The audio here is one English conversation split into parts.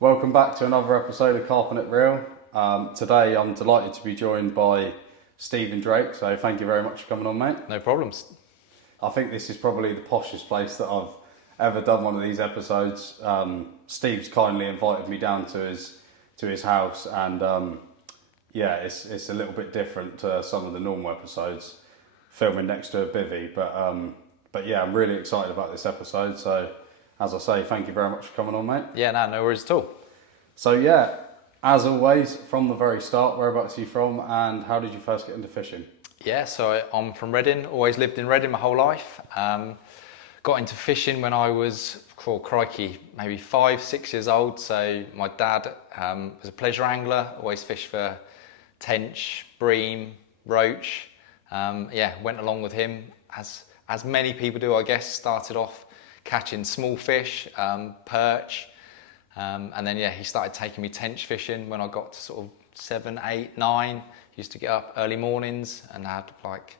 Welcome back to another episode of Carp Real. Today I'm delighted to be joined by Stephen Drake, so thank you very much for coming on, mate. No problems. I think this is probably the poshest place that I've ever done one of these episodes. Steve's kindly invited me down to his house, and it's a little bit different to some of the normal episodes, filming next to a bivvy. But yeah, I'm really excited about this episode. So, as I say, thank you very much for coming on, mate. Yeah, no worries at all. So yeah, as always, from the very start, whereabouts are you from, and how did you first get into fishing? Yeah, so I'm from Reading, always lived in Reading my whole life. Got into fishing when I was, crikey, maybe 5-6 years old. So my dad was a pleasure angler, always fished for tench, bream, roach. Went along with him, as many people do, I guess. Started off catching small fish, perch, and then he started taking me tench fishing when I got to sort of 7, 8, 9. Used to get up early mornings and had like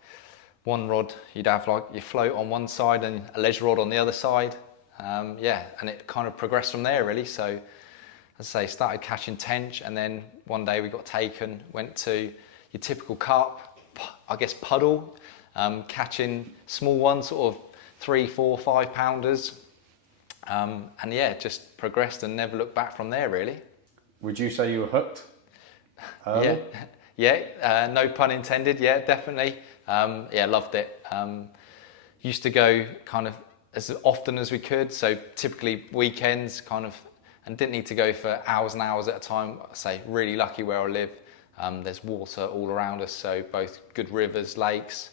one rod. You'd have like your float on one side and a leisure rod on the other side. And it kind of progressed from there really. So as I say, started catching tench, and then one day we got taken, went to your typical carp, I guess puddle, catching small ones, sort of 3, 4, 5 pounders. Just progressed and never looked back from there really. Would you say you were hooked? No pun intended. Yeah, definitely. Loved it. Used to go kind of as often as we could. So typically weekends and didn't need to go for hours and hours at a time. I say really lucky where I live. There's water all around us. So both good rivers, lakes.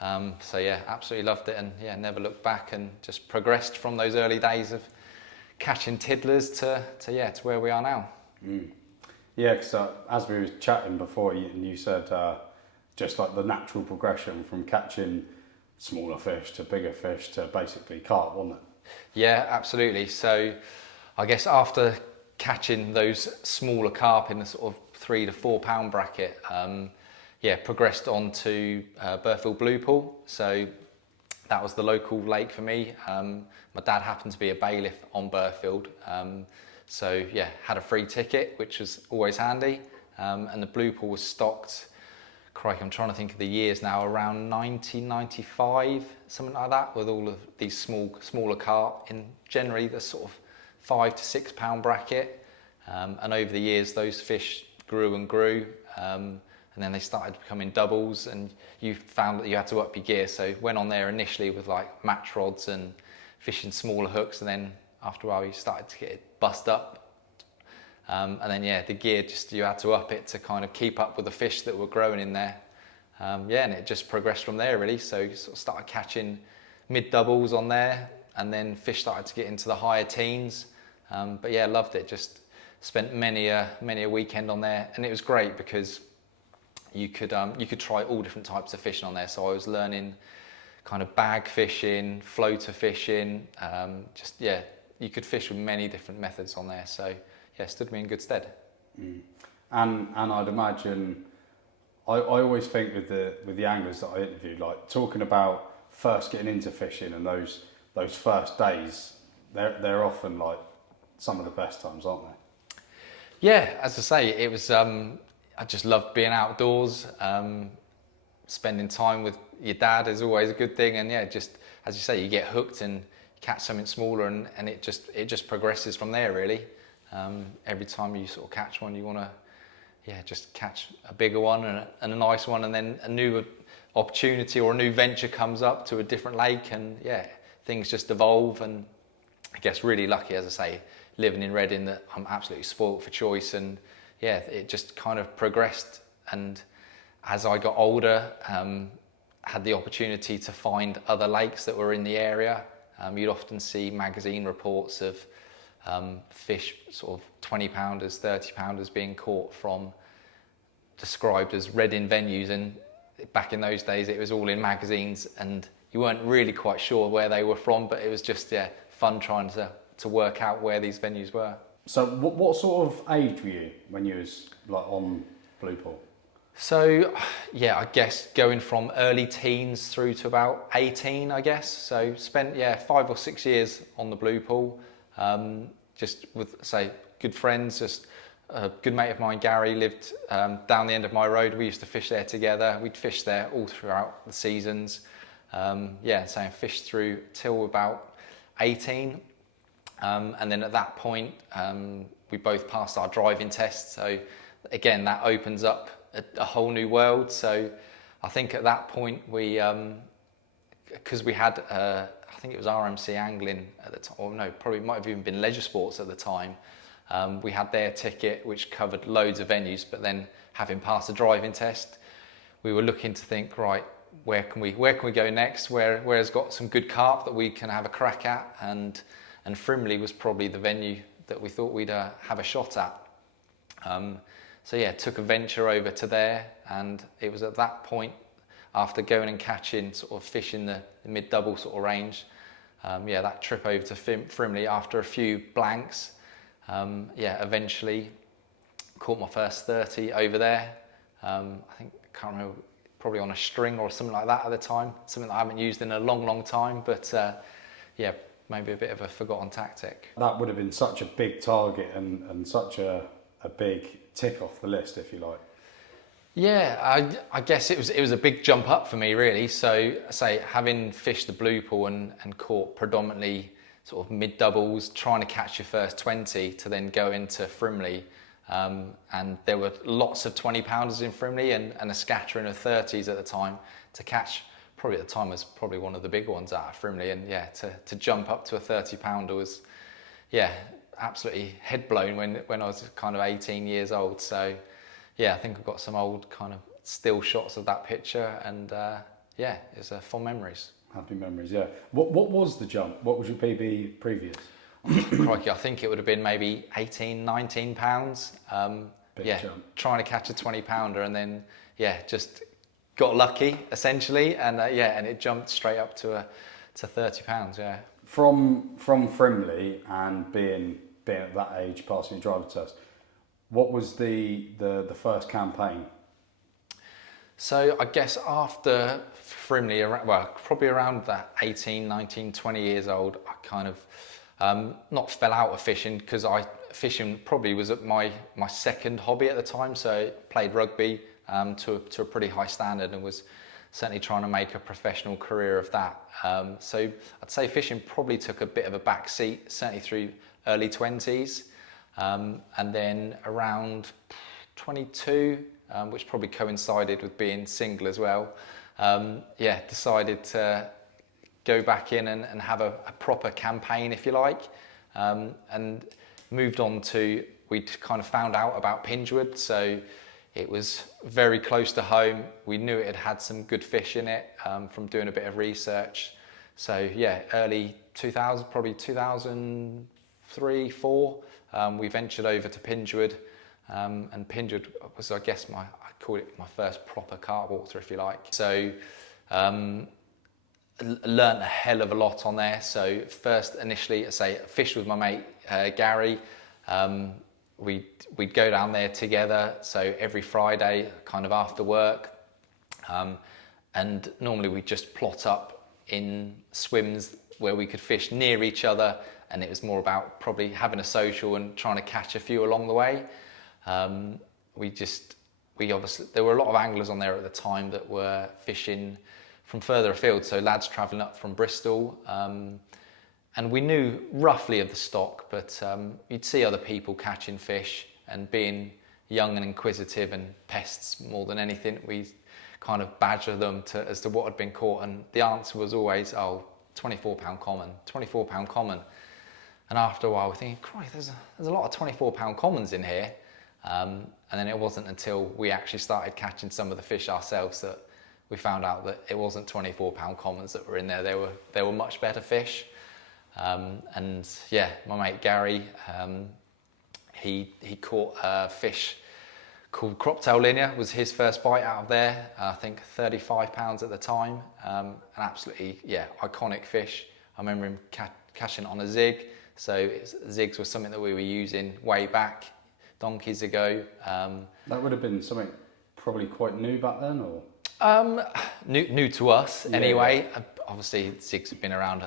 Absolutely loved it, and never looked back, and just progressed from those early days of catching tiddlers to where we are now. Yeah, because as we were chatting before, you said just like the natural progression from catching smaller fish to bigger fish to basically carp, wasn't it? Yeah, absolutely. So I guess after catching those smaller carp in the sort of 3 to 4 pound bracket, progressed on to Burfield Bluepool. So that was the local lake for me. My dad happened to be a bailiff on Burfield. Had a free ticket, which was always handy. And the Bluepool was stocked, crikey, I'm trying to think of the years now, around 1995, something like that, with all of these smaller carp in generally the sort of 5 to 6 pound bracket. And over the years, those fish grew and grew. And then they started becoming doubles, and you found that you had to up your gear. So went on there initially with like match rods and fishing smaller hooks, and then after a while you started to get it bust up. The gear, just you had to up it to kind of keep up with the fish that were growing in there. And it just progressed from there really. So you sort of started catching mid doubles on there, and then fish started to get into the higher teens. Loved it. Just spent many a weekend on there, and it was great because you could try all different types of fishing on there. So I was learning kind of bag fishing, floater fishing, you could fish with many different methods on there. So stood me in good stead. And I'd imagine, I always think with the anglers that I interview, like talking about first getting into fishing and those first days, they're often like some of the best times, aren't they? Yeah, as I say, it was. I just loved being outdoors. Spending time with your dad is always a good thing, and just as you say, you get hooked and catch something smaller, and it just progresses from there really. Every time you sort of catch one, you want to just catch a bigger one and a nice one, and then a new opportunity or a new venture comes up to a different lake, and things just evolve. And I guess really lucky, as I say, living in Reading, that I'm absolutely spoilt for choice, and it just kind of progressed. And as I got older, had the opportunity to find other lakes that were in the area. You'd often see magazine reports of fish, sort of 20 pounders, 30 pounders being caught from described as Reading venues. And back in those days, it was all in magazines, and you weren't really quite sure where they were from, but it was just fun trying to work out where these venues were. So what sort of age were you when you was like on Bluepool? So I guess going from early teens through to about 18, I guess. So spent 5 or 6 years on the Bluepool, just with, say, good friends. Just a good mate of mine, Gary, lived down the end of my road. We used to fish there together. We'd fish there all throughout the seasons. Yeah, so I fished through till about 18. And then at that point, we both passed our driving test. So again, that opens up a whole new world. So I think at that point we, because we had, I think it was RMC Angling at the time, or no, probably might have even been Leisure Sports at the time. We had their ticket, which covered loads of venues, but then having passed the driving test, we were looking to think, right, where can we go next? Where has got some good carp that we can have a crack at? And Frimley was probably the venue that we thought we'd have a shot at. So yeah, took a venture over to there, and it was at that point, after going and catching sort of fish in the mid-double sort of range, yeah, that trip over to Frimley after a few blanks, yeah, eventually caught my first 30 over there. I think, I can't remember, probably on a string or something like that at the time, something that I haven't used in a long time, but yeah, maybe a bit of a forgotten tactic. That would have been such a big target and such a big tick off the list, if you like. Yeah, I guess it was a big jump up for me, really. So, say, having fished the Bluepool and caught predominantly sort of mid-doubles, trying to catch your first 20 to then go into Frimley. And there were lots of 20-pounders in Frimley and a scattering of 30s at the time. To catch, probably at the time, was probably one of the big ones out of Frimley. And yeah, to jump up to a 30-pounder was, yeah, absolutely head blown when I was kind of 18 years old. So yeah, I think I've got some old kind of still shots of that picture, and yeah, it's fond memories. Happy memories, yeah. What was the jump? What was your PB previous? Crikey, I think it would have been maybe 18, 19 pounds. Big yeah, jump. Trying to catch a 20-pounder, and then yeah, just got lucky essentially, and yeah, and it jumped straight up to 30 pounds. Yeah. From Frimley and being at that age, passing your driver test, what was the first campaign? So I guess after Frimley, well, probably around that 18, 19, 20 years old, I kind of not fell out of fishing, because fishing probably was at my second hobby at the time. So I played rugby to a pretty high standard and was certainly trying to make a professional career of that. So I'd say fishing probably took a bit of a back seat, certainly through early 20s. And then around 22, which probably coincided with being single as well, yeah, decided to go back in and have a proper campaign, if you like, and moved on to, we'd kind of found out about Pingwood, so it was very close to home. We knew it had some good fish in it from doing a bit of research. So yeah, early 2000, probably 2003, 4, we ventured over to Pingwood, and Pingwood was, I guess, I call it my first proper carp water, if you like. So learned a hell of a lot on there. So first, initially, I say, fished with my mate Gary. We'd go down there together. So every Friday, kind of after work, and normally we'd just plot up in swims where we could fish near each other, and it was more about probably having a social and trying to catch a few along the way. We obviously, there were a lot of anglers on there at the time that were fishing from further afield, so lads travelling up from Bristol, and we knew roughly of the stock, but you'd see other people catching fish, and being young and inquisitive and pests more than anything, we kind of badger them as to what had been caught, and the answer was always, oh, 24-pound common, 24-pound common. And after a while, we're thinking, Christ, there's a lot of 24-pound commons in here. And then it wasn't until we actually started catching some of the fish ourselves that we found out that it wasn't 24-pound commons that were in there. They were much better fish. And yeah, my mate Gary, he caught a fish called crop-tail linear, was his first bite out of there. I think 35 pounds at the time. An absolutely, yeah, iconic fish. I remember him catching it on a zig. So zigs was something that we were using way back, donkeys ago. That would have been something probably quite new back then, or? New to us anyway. Yeah. Obviously, zigs have been around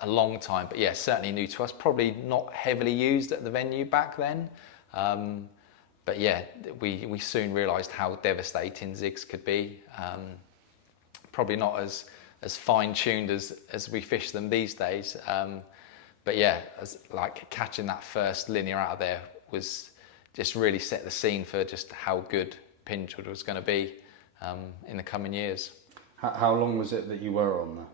a long time, but yeah, certainly new to us. Probably not heavily used at the venue back then. But yeah, we soon realised how devastating zigs could be. Probably not as fine-tuned as we fish them these days. But yeah, like catching that first linear out of there was just really set the scene for just how good Pingwood was going to be in the coming years. How long was it that you were on there?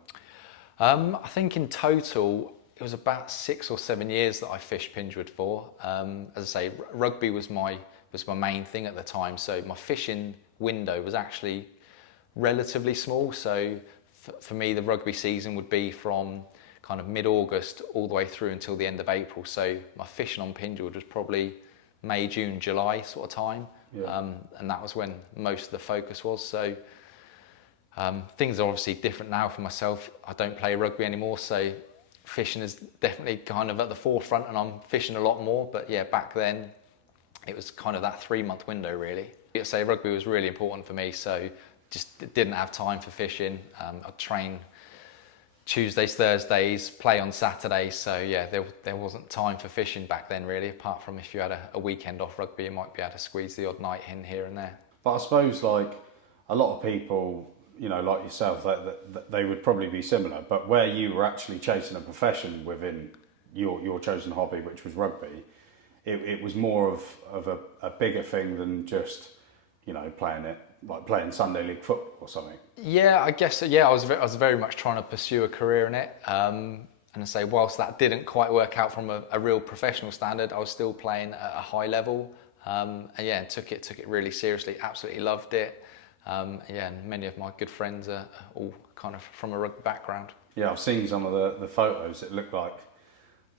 I think in total it was about 6 or 7 years that I fished Pingwood for. As I say, rugby was my main thing at the time, so my fishing window was actually relatively small. So for me, the rugby season would be from kind of mid-August all the way through until the end of April. So my fishing on Pingwood was probably May, June, July sort of time. Yeah. And that was when most of the focus was. So things are obviously different now for myself. I don't play rugby anymore, so fishing is definitely kind of at the forefront, and I'm fishing a lot more. But yeah, back then it was kind of that 3-month window really. I'd say rugby was really important for me, so just didn't have time for fishing. I'd train Tuesdays, Thursdays, play on Saturdays, so yeah, there wasn't time for fishing back then really, apart from if you had a weekend off rugby, you might be able to squeeze the odd night in here and there. But I suppose like a lot of people, you know, like yourself, they would probably be similar, but where you were actually chasing a profession within your chosen hobby, which was rugby, it was more of a bigger thing than just, you know, playing Sunday League football or something. Yeah, I guess so. Yeah, I was very much trying to pursue a career in it. And I say, whilst that didn't quite work out from a real professional standard, I was still playing at a high level. And yeah, took it really seriously. Absolutely loved it. Yeah, and many of my good friends are all kind of from a rugby background. Yeah, I've seen some of the photos. It looked like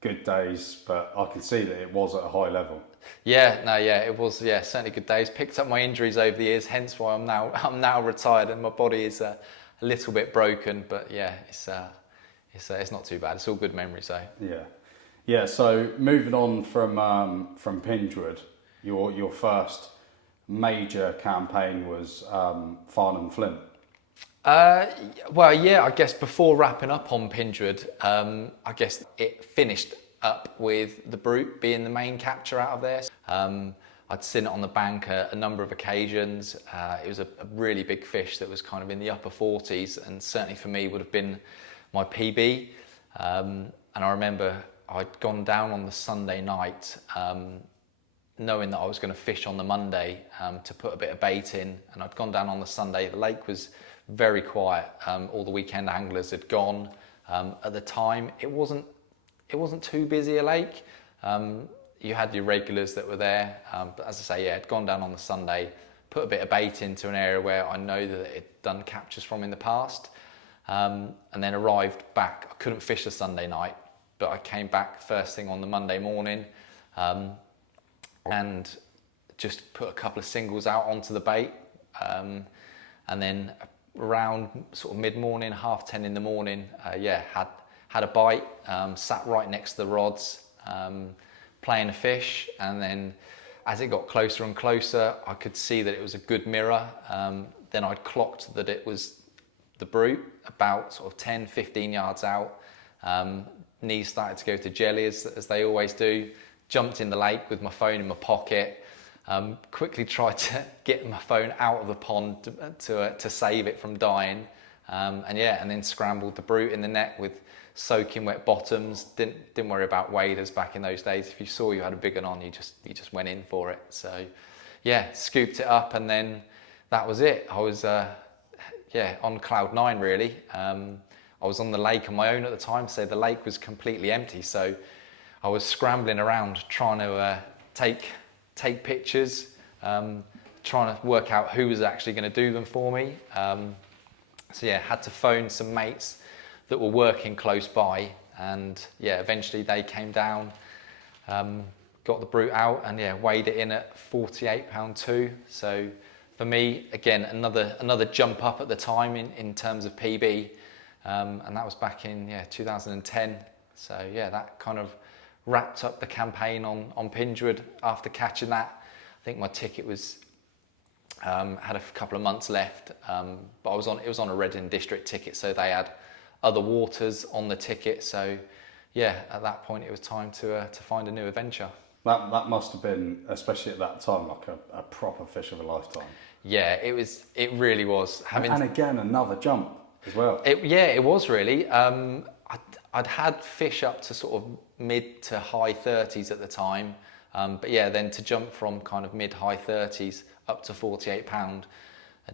good days, but I can see that it was at a high level. Yeah, no, yeah, it was. Yeah, certainly good days. Picked up my injuries over the years, hence why I'm now retired, and my body is a little bit broken. But yeah, it's not too bad. It's all good memories though. Yeah. So moving on from Pingwood, your first major campaign was Farn Flint. Well, yeah, I guess before wrapping up on Pingwood, I guess it finished up with the Brute being the main capture out of there. I'd seen it on the bank a number of occasions. It was a really big fish that was kind of in the upper 40s, and certainly for me would have been my PB. And I remember I'd gone down on the Sunday night, knowing that I was going to fish on the Monday to put a bit of bait in, and I'd gone down on the Sunday. The lake was very quiet. All the weekend anglers had gone. At the time, it wasn't too busy a lake. You had your regulars that were there, but as I say, yeah, I'd gone down on the Sunday, put a bit of bait into an area where I know that it done captures from in the past, and then arrived back. I couldn't fish the Sunday night, but I came back first thing on the Monday morning, and just put a couple of singles out onto the bait, and then around sort of mid-morning, 10:30 in the morning, yeah, had a bite, sat right next to the rods, playing a fish, and then as it got closer and closer, I could see that it was a good mirror. Then I'd clocked that it was the Brute, about sort of 10-15 yards out. Knees started to go to jelly as they always do. Jumped in the lake with my phone in my pocket. Quickly tried to get my phone out of the pond to save it from dying, and then scrambled the Brute in the net with soaking wet bottoms. Didn't worry about waders back in those days. If you saw you had a big one on, you just went in for it. So yeah, scooped it up, and then that was it. I was on cloud 9 really. I was on the lake on my own at the time, so the lake was completely empty. So I was scrambling around trying to take pictures, trying to work out who was actually going to do them for me. So yeah, had to phone some mates that were working close by, and yeah, eventually they came down, got the Brute out, and yeah, weighed it in at 48 pound 2. So for me, again, another jump up at the time in terms of PB, and that was back in 2010. So yeah, that kind of wrapped up the campaign on Pingwood. After catching that, I think my ticket was had a couple of months left, but it was on a Reading district ticket, so they had other waters on the ticket. So yeah, at that point it was time to find a new adventure. That must have been, especially at that time, like a proper fish of a lifetime. Yeah, it really was. And again, another jump as well. It was really. I'd had fish up to sort of mid to high 30s at the time. But yeah, then to jump from kind of mid high 30s up to 48 pound,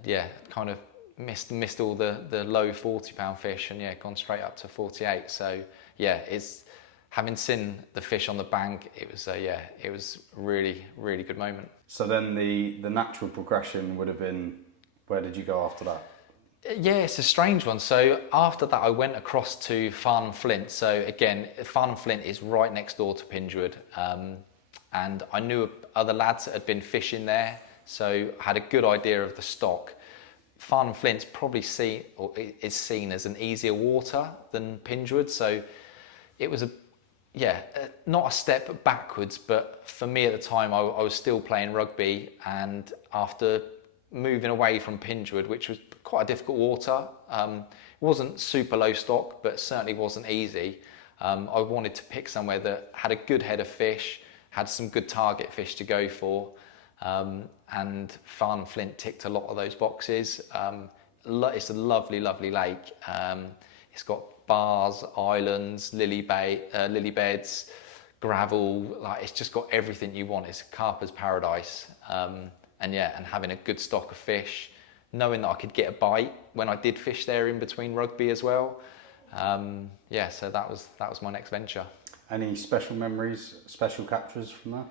yeah, kind of missed all the low 40 pound fish, and yeah, gone straight up to 48. So yeah, it's having seen the fish on the bank, it was it was really, really good moment. So then the natural progression would have been, where did you go after that? Yeah, it's a strange one. So after that, I went across to Farn Flint. So again, Farn Flint is right next door to Pingwood, and I knew other lads that had been fishing there, so I had a good idea of the stock. Farn Flint's probably is seen as an easier water than Pingwood, so it was not a step backwards, but for me at the time, I was still playing rugby, and after moving away from Pingwood, which was quite a difficult water, it wasn't super low stock, but certainly wasn't easy. I wanted to pick somewhere that had a good head of fish, had some good target fish to go for, and Farn Flint ticked a lot of those boxes. It's a lovely, lovely lake. It's got bars, islands, lily beds, gravel. Like, it's just got everything you want. It's a carper's paradise. And having a good stock of fish, knowing that I could get a bite when I did fish there in between rugby as well. So that was my next venture. Any special memories, special captures from that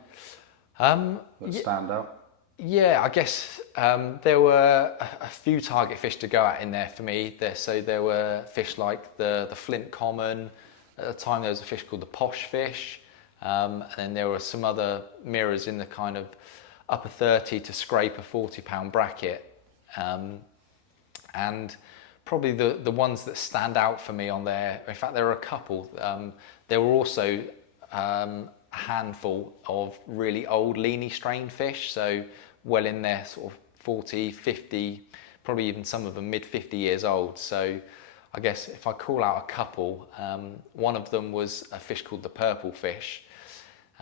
that stand out? Yeah, I guess there were a few target fish to go at in there for me. There were fish like the Flint common. At the time, there was a fish called the posh fish. And then there were some other mirrors in the kind of upper 30 to scrape a 40 pound bracket. And probably the ones that stand out for me on there, in fact, there were a couple. There were also a handful of really old leany strain fish, so well in their sort of 40, 50, probably even some of them mid 50 years old. So I guess if I call out a couple, one of them was a fish called the purple fish.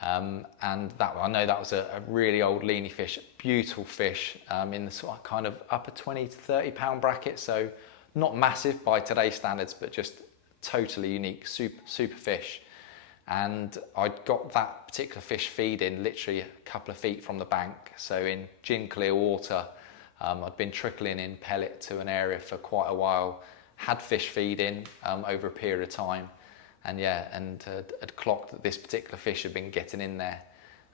And that I know that was a really old leany fish, beautiful fish, in the sort of kind of upper 20 to 30 pound bracket. So not massive by today's standards, but just totally unique, super fish. And I got that particular fish feeding literally a couple of feet from the bank. So in gin clear water, I'd been trickling in pellet to an area for quite a while, had fish feeding over a period of time. And had clocked that this particular fish had been getting in there.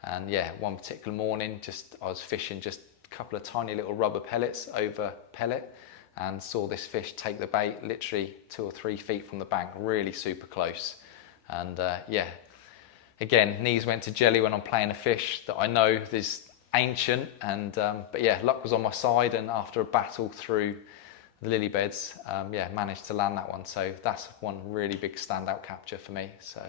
And yeah, one particular morning, I was fishing just a couple of tiny little rubber pellets over pellet, and saw this fish take the bait literally 2 or 3 feet from the bank, really super close. And again, knees went to jelly when I'm playing a fish that I know is ancient. And but yeah, luck was on my side, and after a battle through the lily beds, managed to land that one. So that's one really big standout capture for me. So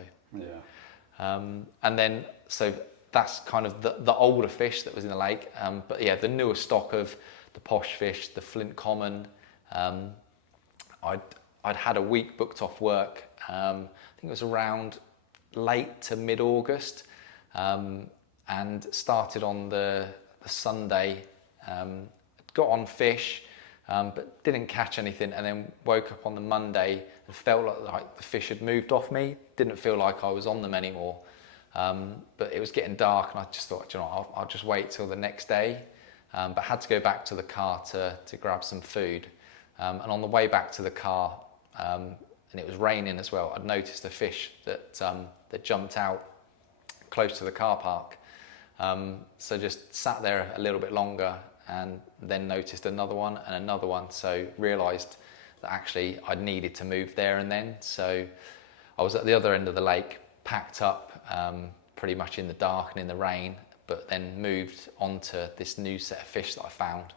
and then so that's kind of the older fish that was in the lake. But yeah, the newer stock of the posh fish, the Flint common. I'd had a week booked off work. I think it was around late to mid-August, and started on the Sunday. Got on fish, but didn't catch anything, and then woke up on the Monday and felt like the fish had moved off me. Didn't feel like I was on them anymore. But it was getting dark, and I just thought, I'll just wait till the next day. But had to go back to the car to grab some food. And on the way back to the car, and it was raining as well, I'd noticed a fish that jumped out close to the car park. So just sat there a little bit longer, and then noticed another one and another one. So realised that actually I needed to move there and then. So I was at the other end of the lake, packed up pretty much in the dark and in the rain, but then moved on to this new set of fish that I found.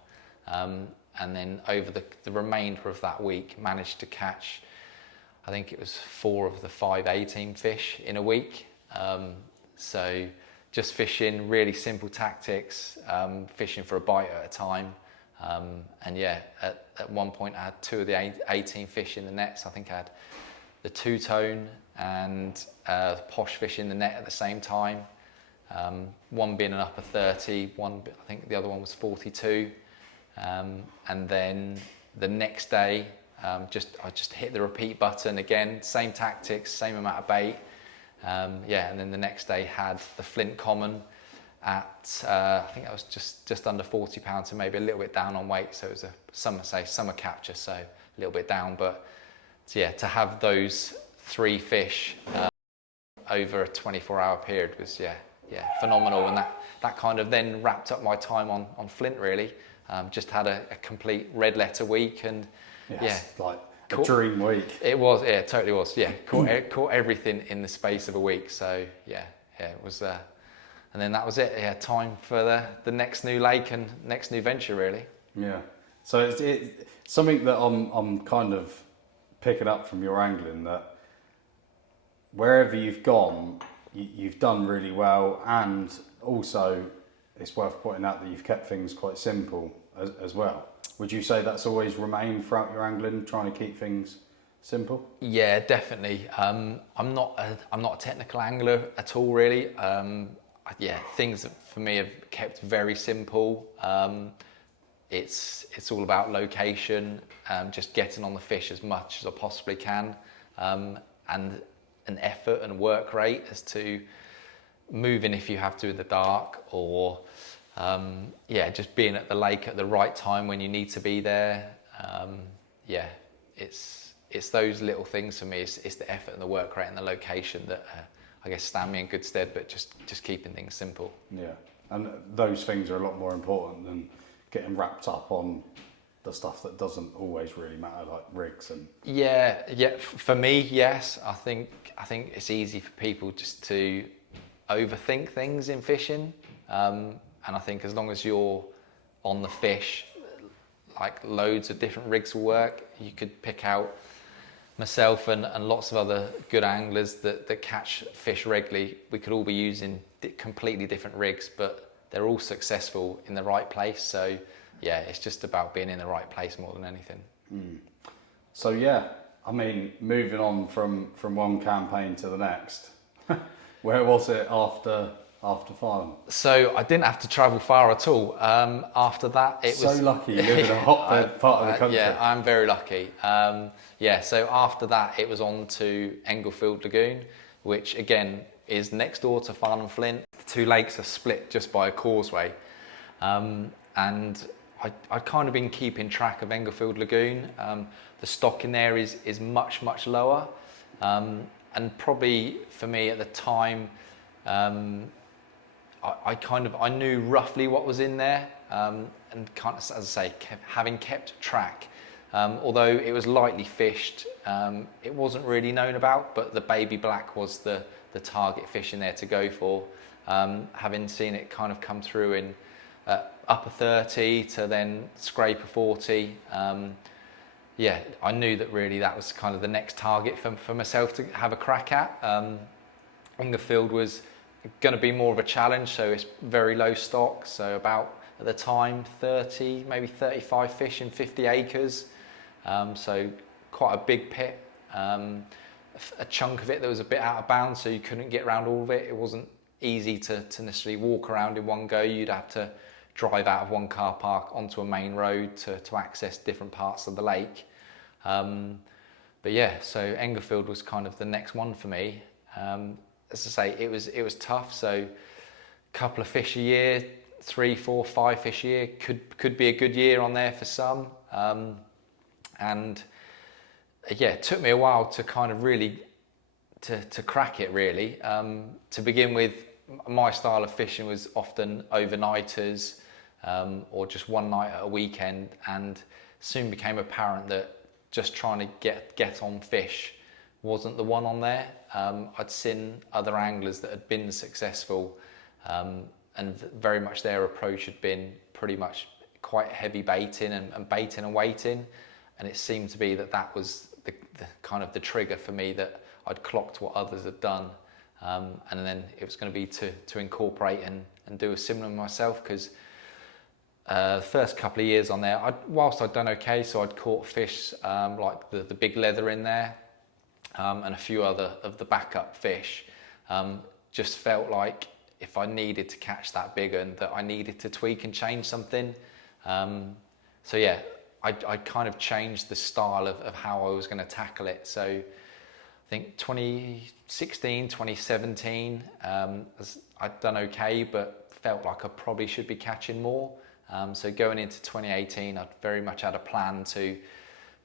And then over the remainder of that week, managed to catch, I think it was 4 of the 5 A-team fish in a week. So just fishing, really simple tactics, fishing for a bite at a time. And yeah, at one point I had 2 of the 18 fish in the nets. I think I had the 2-tone and posh fish in the net at the same time. One being an upper 30, I think the other one was 42. And then the next day, I just hit the repeat button again, same tactics, same amount of bait. Yeah, and then the next day had the Flint Common at I think I was just under 40 pounds, so maybe a little bit down on weight. So it was a summer capture, so a little bit down. But so yeah, to have those 3 fish over a 24-hour period was yeah phenomenal, and that kind of then wrapped up my time on Flint really. Just had a complete red letter week, and like a dream week. It was, yeah, it totally was. Yeah, caught everything in the space of a week. So yeah, it was. And then that was it. Yeah, time for the next new lake and next new venture really. Yeah. So it's something that I'm kind of picking up from your angling, that wherever you've gone, you've done really well, and also it's worth pointing out that you've kept things quite simple as well. Would you say that's always remained throughout your angling, trying to keep things simple? Yeah, definitely. I'm not a technical angler at all, really. Yeah, things for me have kept very simple. It's all about location, just getting on the fish as much as I possibly can, and an effort and work rate as to moving if you have to in the dark, or yeah, just being at the lake at the right time when you need to be there. Yeah, it's those little things for me. It's the effort and the work rate and the location that I guess stand me in good stead, but just keeping things simple. Yeah, and those things are a lot more important than getting wrapped up on the stuff that doesn't always really matter, like rigs and. Yeah. For me, yes. I think it's easy for people just to overthink things in fishing, and I think as long as you're on the fish, like loads of different rigs will work. You could pick out myself and lots of other good anglers that catch fish regularly. We could all be using completely different rigs, but they're all successful in the right place. So yeah, it's just about being in the right place more than anything. So yeah, I mean, moving on from one campaign to the next, where was it after Farn? So I didn't have to travel far at all. After that, it was... So lucky, you live in a hotbed part of the country. Yeah, I'm very lucky. Yeah, so after that, it was on to Englefield Lagoon, which again is next door to Farn Flint. The 2 lakes are split just by a causeway. And I'd kind of been keeping track of Englefield Lagoon. The stock in there is much lower. And probably for me at the time, I knew roughly what was in there, and kind of, as I say, having kept track. Although it was lightly fished, it wasn't really known about, but the baby black was the target fish in there to go for. Having seen it kind of come through in upper 30 to then scrape a 40, yeah, I knew that really that was kind of the next target for myself to have a crack at. Englefield was going to be more of a challenge, so it's very low stock, so about at the time 30, maybe 35 fish in 50 acres, so quite a big pit. A chunk of it that was a bit out of bounds, so you couldn't get around all of it. It wasn't easy to necessarily walk around in one go. You'd have to drive out of one car park onto a main road to access different parts of the lake. But yeah, so Englefield was kind of the next one for me. As I say, it was tough. So a couple of fish a year, 3, 4, 5 fish a year could be a good year on there for some. And yeah, it took me a while to kind of really to crack it really. To begin with, my style of fishing was often overnighters, or just one night at a weekend, and soon became apparent that just trying to get on fish wasn't the one on there. I'd seen other anglers that had been successful, and very much their approach had been pretty much quite heavy baiting and baiting and waiting, and it seemed to be that was the kind of the trigger for me, that I'd clocked what others had done, and then it was going to be to incorporate and do a similar myself, because the first couple of years on there, whilst I'd done okay, so I'd caught fish like the big leather in there and a few other of the backup fish. Just felt like if I needed to catch that big one, that I needed to tweak and change something. So yeah, I kind of changed the style of how I was going to tackle it. So I think 2016, 2017, I'd done okay, but felt like I probably should be catching more. So going into 2018, I very much had a plan to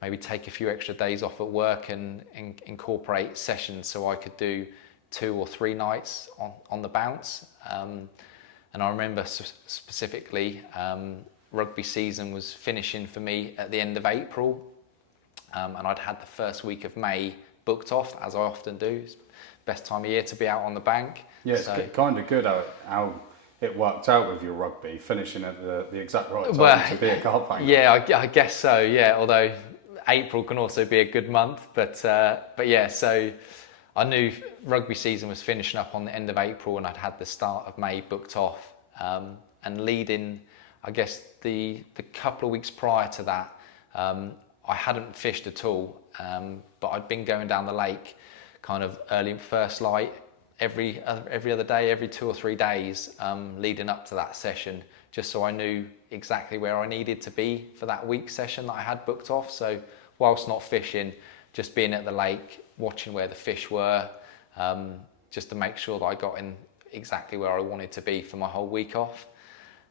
maybe take a few extra days off at work and incorporate sessions so I could do 2 or 3 nights on the bounce. And I remember specifically, rugby season was finishing for me at the end of April, and I'd had the first week of May booked off, as I often do. It's best time of year to be out on the bank. Yeah, it's kind of good how it worked out with your rugby, finishing at the exact right time to be a carp angler. Yeah, I guess so, yeah, although April can also be a good month, but yeah, so I knew rugby season was finishing up on the end of April and I'd had the start of May booked off, and leading, I guess, the couple of weeks prior to that, I hadn't fished at all, but I'd been going down the lake kind of early first light every other day, every 2 or 3 days, leading up to that session, just so I knew exactly where I needed to be for that week session that I had booked off. So whilst not fishing, just being at the lake, watching where the fish were, just to make sure that I got in exactly where I wanted to be for my whole week off.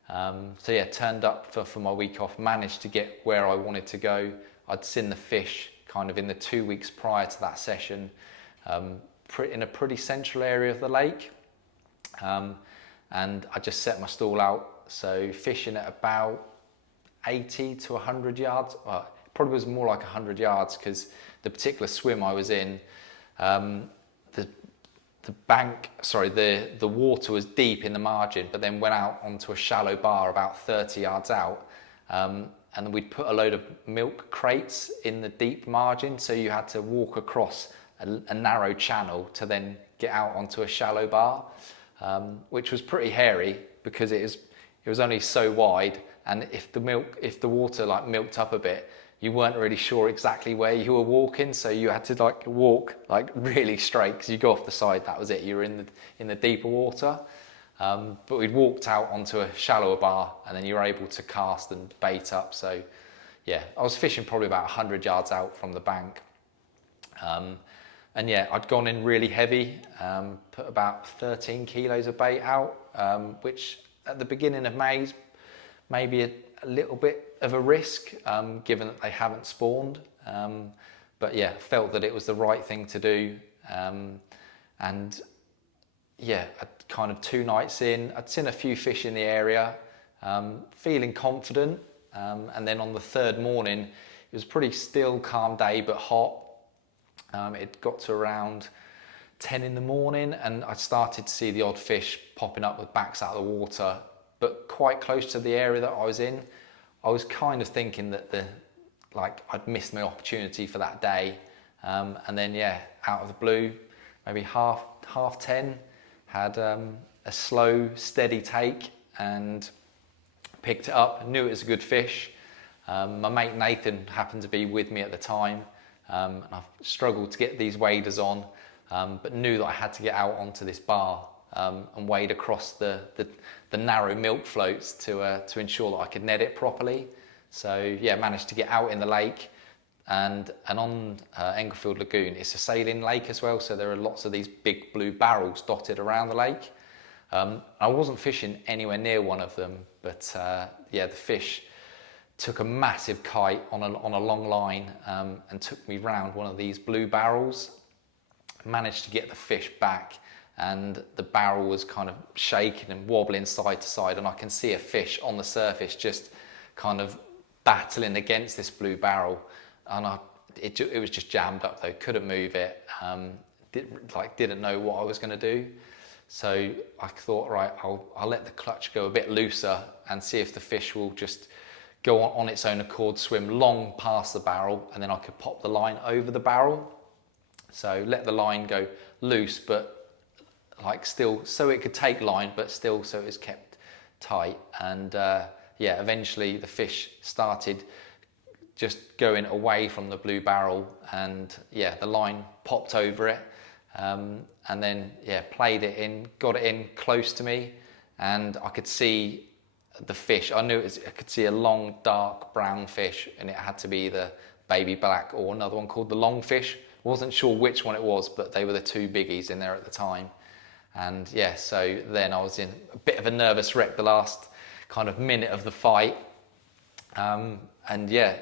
So yeah, turned up for my week off, managed to get where I wanted to go. I'd seen the fish kind of in the 2 weeks prior to that session, in a pretty central area of the lake, and I just set my stall out, so fishing at about 80 to 100 yards, well, it probably was more like 100 yards because the particular swim I was in, the water was deep in the margin, but then went out onto a shallow bar about 30 yards out, and we'd put a load of milk crates in the deep margin, so you had to walk across a narrow channel to then get out onto a shallow bar, which was pretty hairy because it was only so wide, and if the water like milked up a bit, you weren't really sure exactly where you were walking, so you had to like walk like really straight because you go off the side, that was it, you were in the deeper water. But we'd walked out onto a shallower bar and then you were able to cast and bait up. So yeah, I was fishing probably about 100 yards out from the bank. And yeah, I'd gone in really heavy, put about 13 kilos of bait out, which at the beginning of May is maybe a little bit of a risk, given that they haven't spawned. But yeah, felt that it was the right thing to do. And yeah, I'd kind of 2 nights in, I'd seen a few fish in the area, feeling confident. And then on the 3rd morning, it was a pretty still, calm day, but hot. It got to around 10 in the morning and I started to see the odd fish popping up with backs out of the water, but quite close to the area that I was in. I was kind of thinking that I'd missed my opportunity for that day. And then yeah, out of the blue, maybe half 10, had a slow, steady take and picked it up, knew it was a good fish. My mate Nathan happened to be with me at the time. And I've struggled to get these waders on, but knew that I had to get out onto this bar and wade across the narrow milk floats to ensure that I could net it properly. So yeah, managed to get out in the lake, and on Englefield Lagoon, it's a saline lake as well, so there are lots of these big blue barrels dotted around the lake. I wasn't fishing anywhere near one of them, but yeah, the fish took a massive kite on a long line and took me round one of these blue barrels. Managed to get the fish back and the barrel was kind of shaking and wobbling side to side, and I can see a fish on the surface just kind of battling against this blue barrel, and it was just jammed up though, couldn't move it, didn't know what I was going to do. So I thought, right, I'll let the clutch go a bit looser and see if the fish will just go on its own accord, swim long past the barrel, and then I could pop the line over the barrel. So let the line go loose, but like still, so it could take line, but still so it was kept tight. And yeah, eventually the fish started just going away from the blue barrel, and yeah, the line popped over it, and then yeah, played it in, got it in close to me, and I could see the fish. I could see a long dark brown fish, and it had to be the baby black or another one called the longfish. Wasn't sure which one it was, but they were the two biggies in there at the time. And yeah, so then I was in a bit of a nervous wreck the last kind of minute of the fight, and yeah,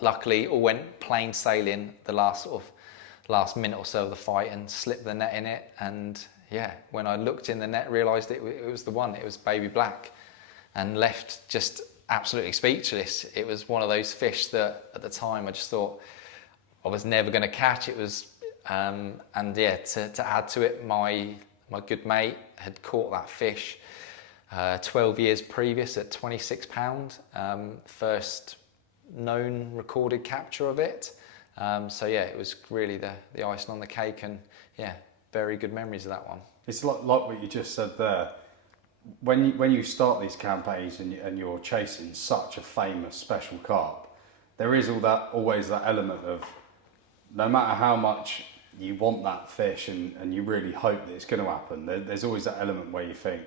luckily all went plain sailing the last minute or so of the fight, and slipped the net in it. And yeah, when I looked in the net, realised it was the one. It was baby black, and left just absolutely speechless. It was one of those fish that at the time I just thought I was never going to catch. It was, and yeah, to add to it, my good mate had caught that fish 12 years previous at 26 pound, first known recorded capture of it. So yeah, it was really the icing on the cake, and yeah, very good memories of that one. It's like what you just said there. When you start these campaigns and you're chasing such a famous special carp, there is always that element of, no matter how much you want that fish and you really hope that it's going to happen, there's always that element where you think,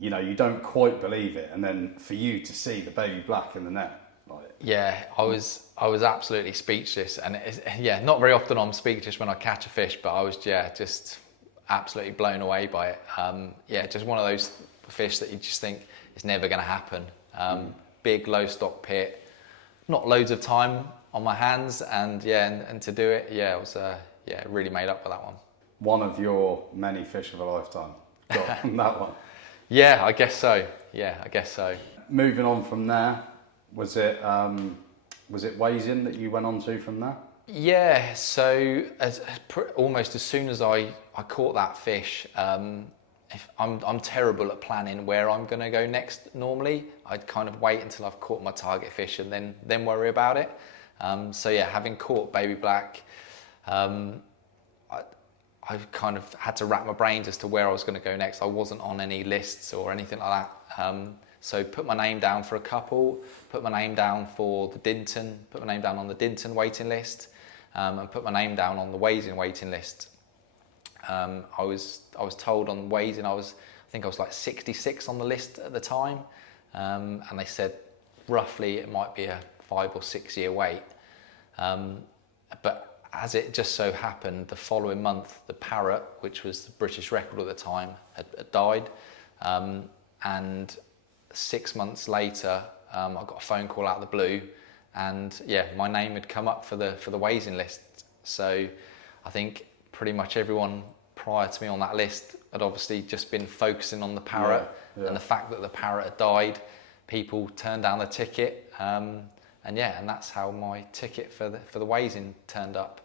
you know, you don't quite believe it, and then for you to see the baby black in the net, like, yeah, I was absolutely speechless, and yeah, not very often I'm speechless when I catch a fish, but I was just absolutely blown away by it. Yeah, just one of those fish that you just think is never going to happen. Big low stock pit, not loads of time on my hands, and yeah, and to do it, yeah, I was really made up for that one. one of your many fish of a lifetime. Got that one. Yeah, I guess so. Yeah, I guess so. Moving on from there, was it Wazin that you went on to from there? Yeah, so almost as soon as I caught that fish, if I'm terrible at planning where I'm going to go next. Normally, I'd kind of wait until I've caught my target fish and then worry about it. So yeah, having caught baby black, I kind of had to rack my brains as to where I was going to go next. I wasn't on any lists or anything like that. So put my name down for a couple, put my name down for the Dinton, put my name down on the Dinton waiting list, and put my name down on the Wazin waiting list. I was told on Wazin I think I was like 66 on the list at the time, and they said roughly it might be a 5 or 6 year wait. But as it just so happened, the following month, the parrot, which was the British record at the time, had died. And 6 months later, I got a phone call out of the blue, and yeah, my name had come up for the Wazin list. So I think pretty much everyone prior to me on that list had obviously just been focusing on the parrot, and the fact that the parrot had died, people turned down the ticket. And that's how my ticket for the Wazin turned up.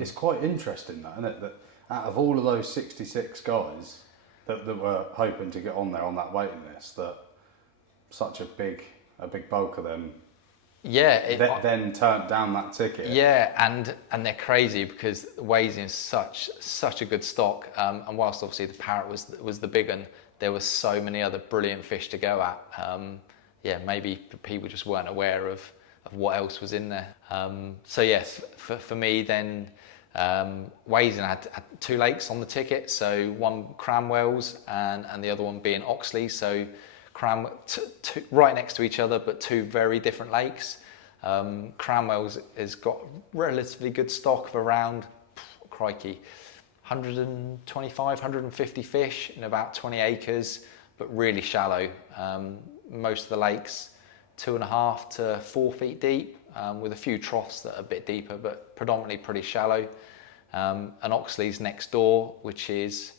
It's quite interesting, that, isn't it? That out of all of those 66 guys that were hoping to get on there on that waiting list, that such a big bulk of them then turned down that ticket. Yeah, and they're crazy because Wazin is such a good stock. And whilst obviously the parrot was the big one, there were so many other brilliant fish to go at. Maybe people just weren't aware of what else was in there. So yes, for me then, Wazin had 2 lakes on the ticket. So one Cranwell's and the other one being Oxley. So two, right next to each other, but 2 very different lakes. Cranwell's has got relatively good stock of around, 125, 150 fish in about 20 acres, but really shallow. Most of the lakes 2.5 to 4 feet deep, with a few troughs that are a bit deeper, but predominantly pretty shallow. And Oxley's next door, which is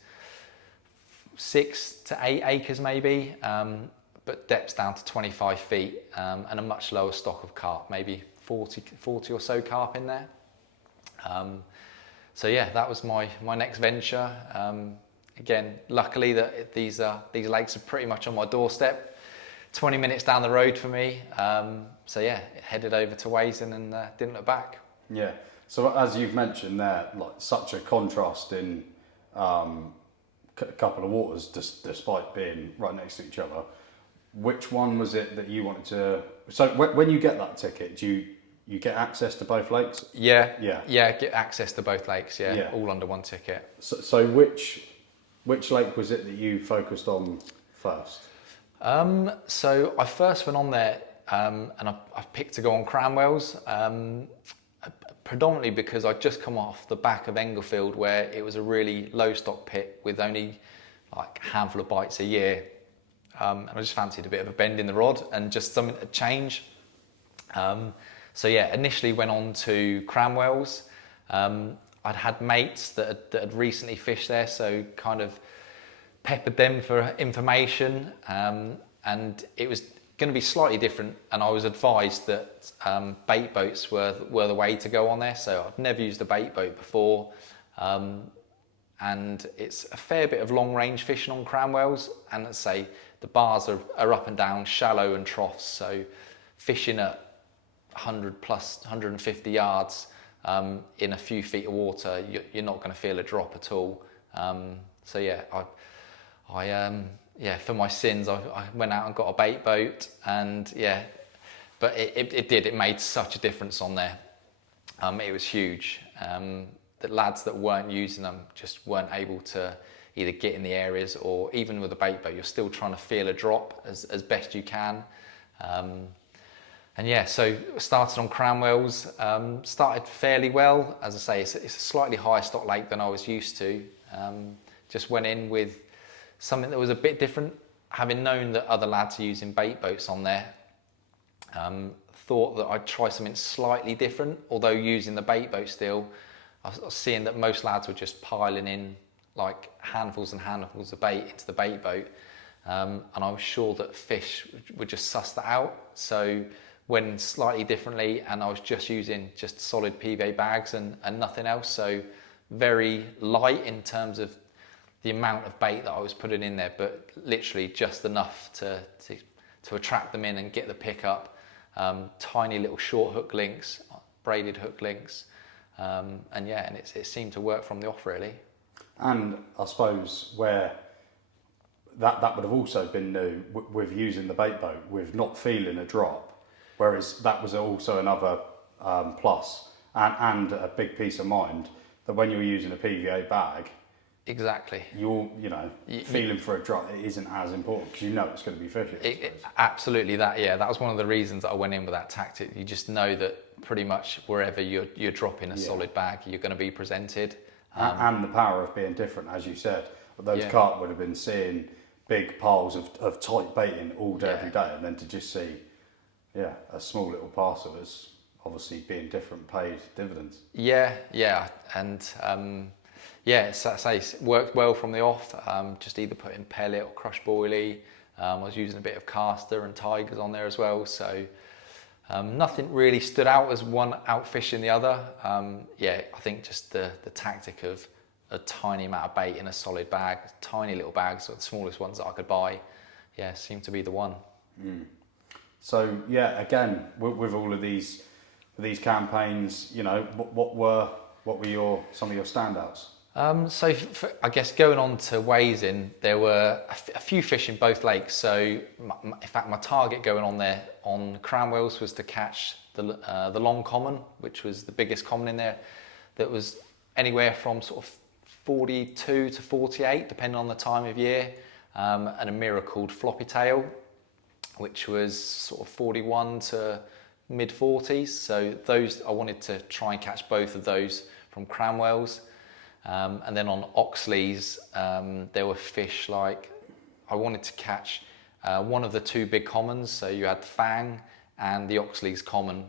6 to 8 acres maybe, but depths down to 25 feet, and a much lower stock of carp, maybe 40 or so carp in there. So yeah, that was my next venture. Again, luckily that these lakes are pretty much on my doorstep, 20 minutes down the road for me. So yeah, headed over to Wazin and didn't look back. Yeah. So as you've mentioned there, like such a contrast in a couple of waters, despite being right next to each other. which one was it that you wanted to? So when you get that ticket, do you get access to both lakes? Yeah, Yeah. yeah. Get access to both lakes. Yeah, Yeah. all under one ticket. So which lake was it that you focused on first? So I first went on there, and I picked to go on Cranwell's, predominantly because I'd just come off the back of Englefield, where it was a really low stock pit with only like a handful of bites a year. And I just fancied a bit of a bend in the rod and just something to change. So yeah, initially went on to Cranwell's. I'd had mates that had recently fished there, so kind of peppered them for information. And it was going to be slightly different, and I was advised that bait boats were the way to go on there. So I've never used a bait boat before. And it's a fair bit of long range fishing on Cranwell's, and let's say the bars are up and down, shallow and troughs, so fishing at 100 plus 150 yards in a few feet of water, you're not going to feel a drop at all. So yeah, I for my sins I went out and got a bait boat, and yeah, but it made such a difference on there. It was huge. The lads that weren't using them just weren't able to either get in the areas, or even with a bait boat, you're still trying to feel a drop as best you can. And yeah, so started on Cranwell's, started fairly well. As I say, it's a slightly higher stock lake than I was used to. Just went in with something that was a bit different, having known that other lads are using bait boats on there. Thought that I'd try something slightly different, although using the bait boat still. I was seeing that most lads were just piling in like handfuls and handfuls of bait into the bait boat, and I was sure that fish would just suss that out. So went slightly differently, and I was just using just solid PVA bags and nothing else. So very light in terms of the amount of bait that I was putting in there, but literally just enough to attract them in and get the pick up. Tiny little short hook links, braided hook links. And yeah, and it seemed to work from the off, really. And I suppose where that would have also been new with using the bait boat, with not feeling a drop, whereas that was also another plus and a big peace of mind that when you're using a PVA bag, exactly, you're feeling for a drop, it isn't as important because you know it's going to be fishing. Absolutely, that was one of the reasons that I went in with that tactic. You just know that pretty much wherever you're dropping a solid bag, you're going to be presented. And the power of being different, as you said. Those carp would have been seeing big piles of tight baiting all day, every day, and then to just see, a small little parcel is obviously being different paid dividends. Yeah, and it worked well from the off. Just either put in pellet or crushed boilie. I was using a bit of caster and tigers on there as well, so nothing really stood out as one outfishing the other. I think just the tactic of a tiny amount of bait in a solid bag, tiny little bags, so the smallest ones that I could buy, seemed to be the one. So again, with all of these campaigns, what were some of your standouts? So I guess going on to Wazing, there were a few fish in both lakes. So in fact, my target going on there on Cranwell's was to catch the long common, which was the biggest common in there. That was anywhere from sort of 42 to 48, depending on the time of year, and a mirror called floppy tail, which was sort of 41 to mid 40s. So those, I wanted to try and catch both of those from Cranwell's. And then on Oxley's, there were fish like, I wanted to catch one of the two big commons. So you had the Fang and the Oxley's common,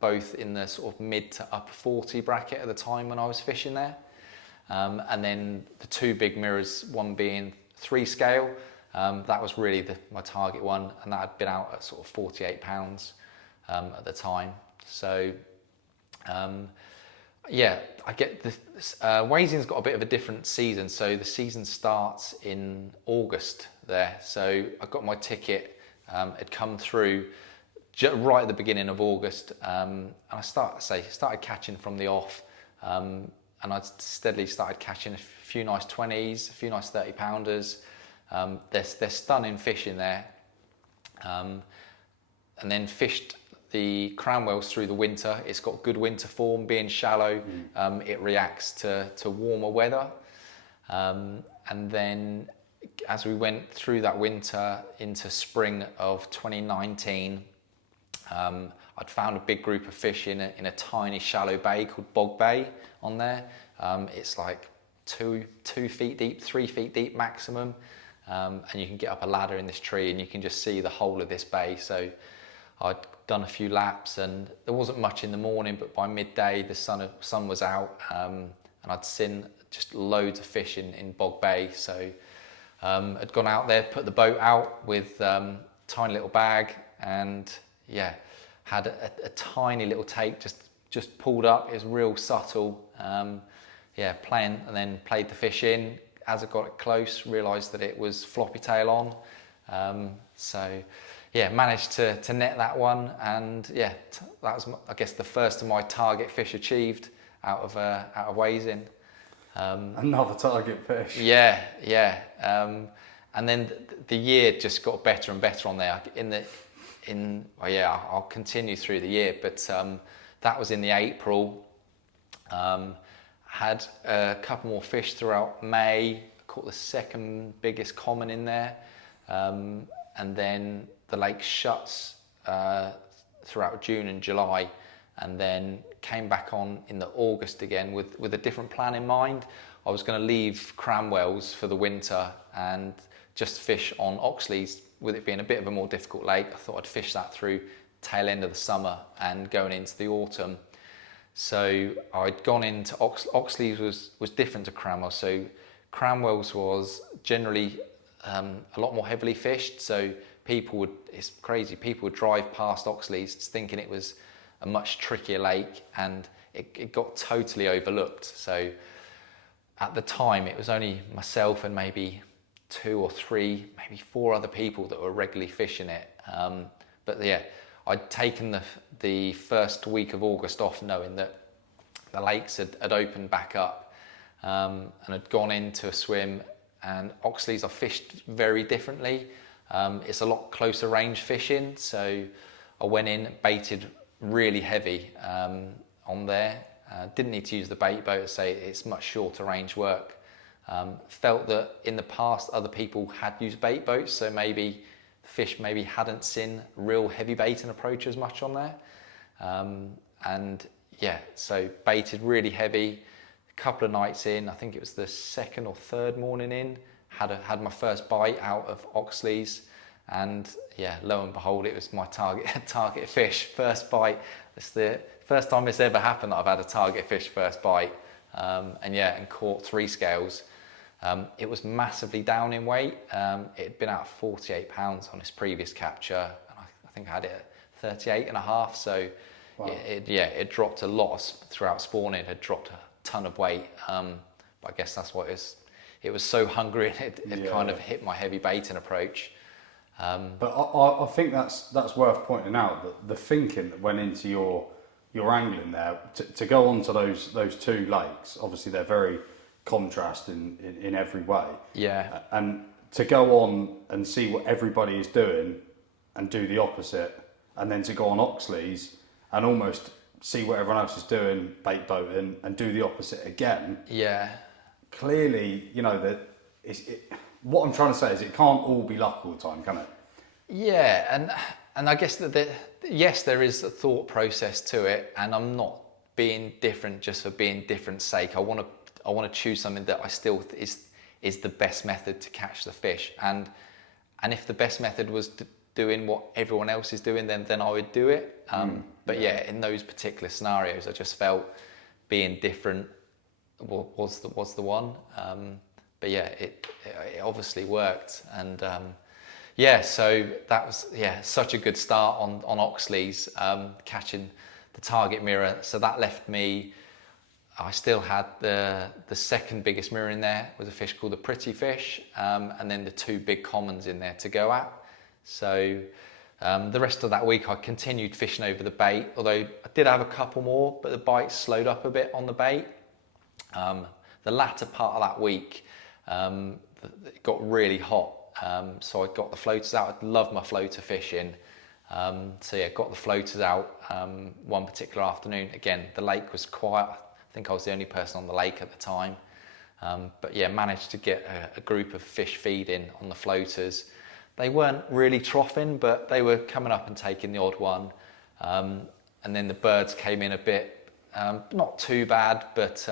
both in the sort of mid to upper 40 bracket at the time when I was fishing there. And then the two big mirrors, one being 3 scale, that was really my target one, and that had been out at sort of 48 pounds at the time. So I get Wazing's got a bit of a different season. So the season starts in August there. So I got my ticket, it come through right at the beginning of August, and I started catching from the off, and I steadily started catching a few nice 20s, a few nice 30 pounders. They're stunning fish in there. And then fished the Cranwells through the winter. It's got good winter form, being shallow. It reacts to warmer weather. And then as we went through that winter into spring of 2019, I'd found a big group of fish in a tiny shallow bay called Bog Bay on there. It's like 2 feet deep, 3 feet deep maximum. And you can get up a ladder in this tree and you can just see the whole of this bay. So I'd done a few laps and there wasn't much in the morning, but by midday the sun was out, and I'd seen just loads of fish in Bog Bay. So I'd gone out there, put the boat out with tiny little bag, and yeah, had a tiny little take just pulled up. It was real subtle. Playing, and then played the fish in. As I got it close, realised that it was floppy tail on. Managed to net that one, and that was, I guess, the first of my target fish achieved out of Wazin. Another target fish. And then the year just got better and better on there. I'll continue through the year, but that was in the April. Had a couple more fish throughout May, caught the second biggest common in there, and then the lake shuts throughout June and July, and then came back on in the August again with a different plan in mind. I was going to leave Cranwells for the winter and just fish on Oxleys, with it being a bit of a more difficult lake. I thought I'd fish that through tail end of the summer and going into the autumn. So I'd gone into Oxleys was different to Cranwells. So Cranwells was generally a lot more heavily fished. So it's crazy, people would drive past Oxleys thinking it was a much trickier lake, and it got totally overlooked. So at the time it was only myself and maybe 2 or 3, maybe 4 other people that were regularly fishing it. I'd taken the first week of August off, knowing that the lakes had opened back up, and had gone into a swim. And Oxleys are fished very differently. It's a lot closer range fishing, so I went in, baited really heavy on there. Didn't need to use the bait boat, so it's much shorter range work. Felt that in the past other people had used bait boats, so maybe the fish hadn't seen real heavy baiting approach as much on there. So baited really heavy. A couple of nights in, I think it was the 2nd or 3rd morning in, had my first bite out of Oxleys, and lo and behold, it was my target fish first bite. It's the first time it's ever happened that I've had a target fish first bite, and caught 3 scales. It was massively down in weight. It had been out 48 pounds on its previous capture, and I think I had it at 38 and a half. So wow. It dropped a lot throughout spawning. It had dropped a ton of weight. But I guess that's what it was so hungry, and it kind of hit my heavy baiting approach. But I think that's worth pointing out, that the thinking that went into your angling there to go onto those 2 lakes. Obviously they're very contrast in every way. Yeah. And to go on and see what everybody is doing and do the opposite, and then to go on Oxleys and almost see what everyone else is doing, bait boating, and do the opposite again. Yeah. Clearly, what I'm trying to say is it can't all be luck all the time, can it? Yeah, and I guess that yes, there is a thought process to it, and I'm not being different just for being different's sake. I want to choose something that I still is the best method to catch the fish, and if the best method was doing what everyone else is doing, then I would do it. In those particular scenarios, I just felt being different was the one. It obviously worked, and so that was such a good start on Oxleys, catching the target mirror. So that left me. I still had the second biggest mirror in there, was a fish called the pretty fish, and then the 2 big commons in there to go at. So the rest of that week I continued fishing over the bait, although I did have a couple more, but the bites slowed up a bit on the bait. The latter part of that week, it got really hot, So I got the floaters out. I love my floater fishing. So yeah, got the floaters out one particular afternoon. Again, the lake was quiet. I think I was the only person on the lake at the time. But yeah, managed to get a group of fish feeding on the floaters. They weren't really troughing, but they were coming up and taking the odd one. And then the birds came in a bit, not too bad, but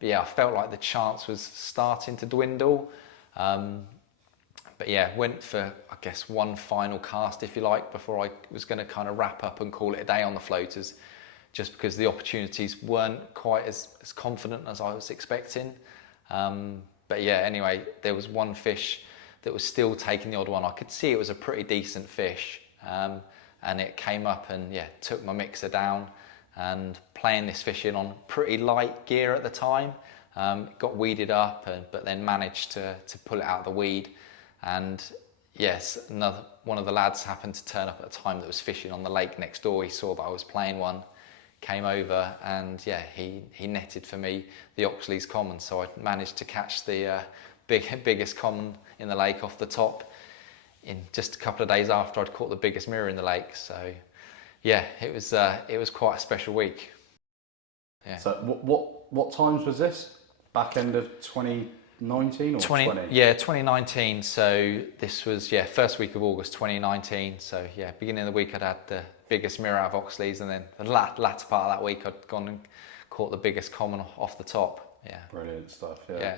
yeah, I felt like the chance was starting to dwindle. But yeah, went for, I guess, one final cast, if you like, before I was going to kind of wrap up and call it a day on the floaters, just because the opportunities weren't quite as confident as I was expecting. But yeah, anyway, there was one fish that was still taking the odd one. I could see it was a pretty decent fish, and it came up and yeah, took my mixer down, and playing this fish in on pretty light gear at the time. It got weeded up, but then managed to pull it out of the weed. And yes, one of the lads happened to turn up at a time that was fishing on the lake next door. He saw that I was playing one, came over, and yeah, he netted for me the Oxley's common. So I managed to catch the biggest common in the lake off the top in just a couple of days after I'd caught the biggest mirror in the lake. So yeah, it was quite a special week. Yeah. So what times was this? Back end of 2019 or 20? Yeah, 2019. So this was, yeah, first week of August 2019. So yeah, beginning of the week I'd had the biggest mirror out of Oxley's, and then the latter part of that week I'd gone and caught the biggest common off the top. Yeah. Brilliant stuff. Yeah. Yeah.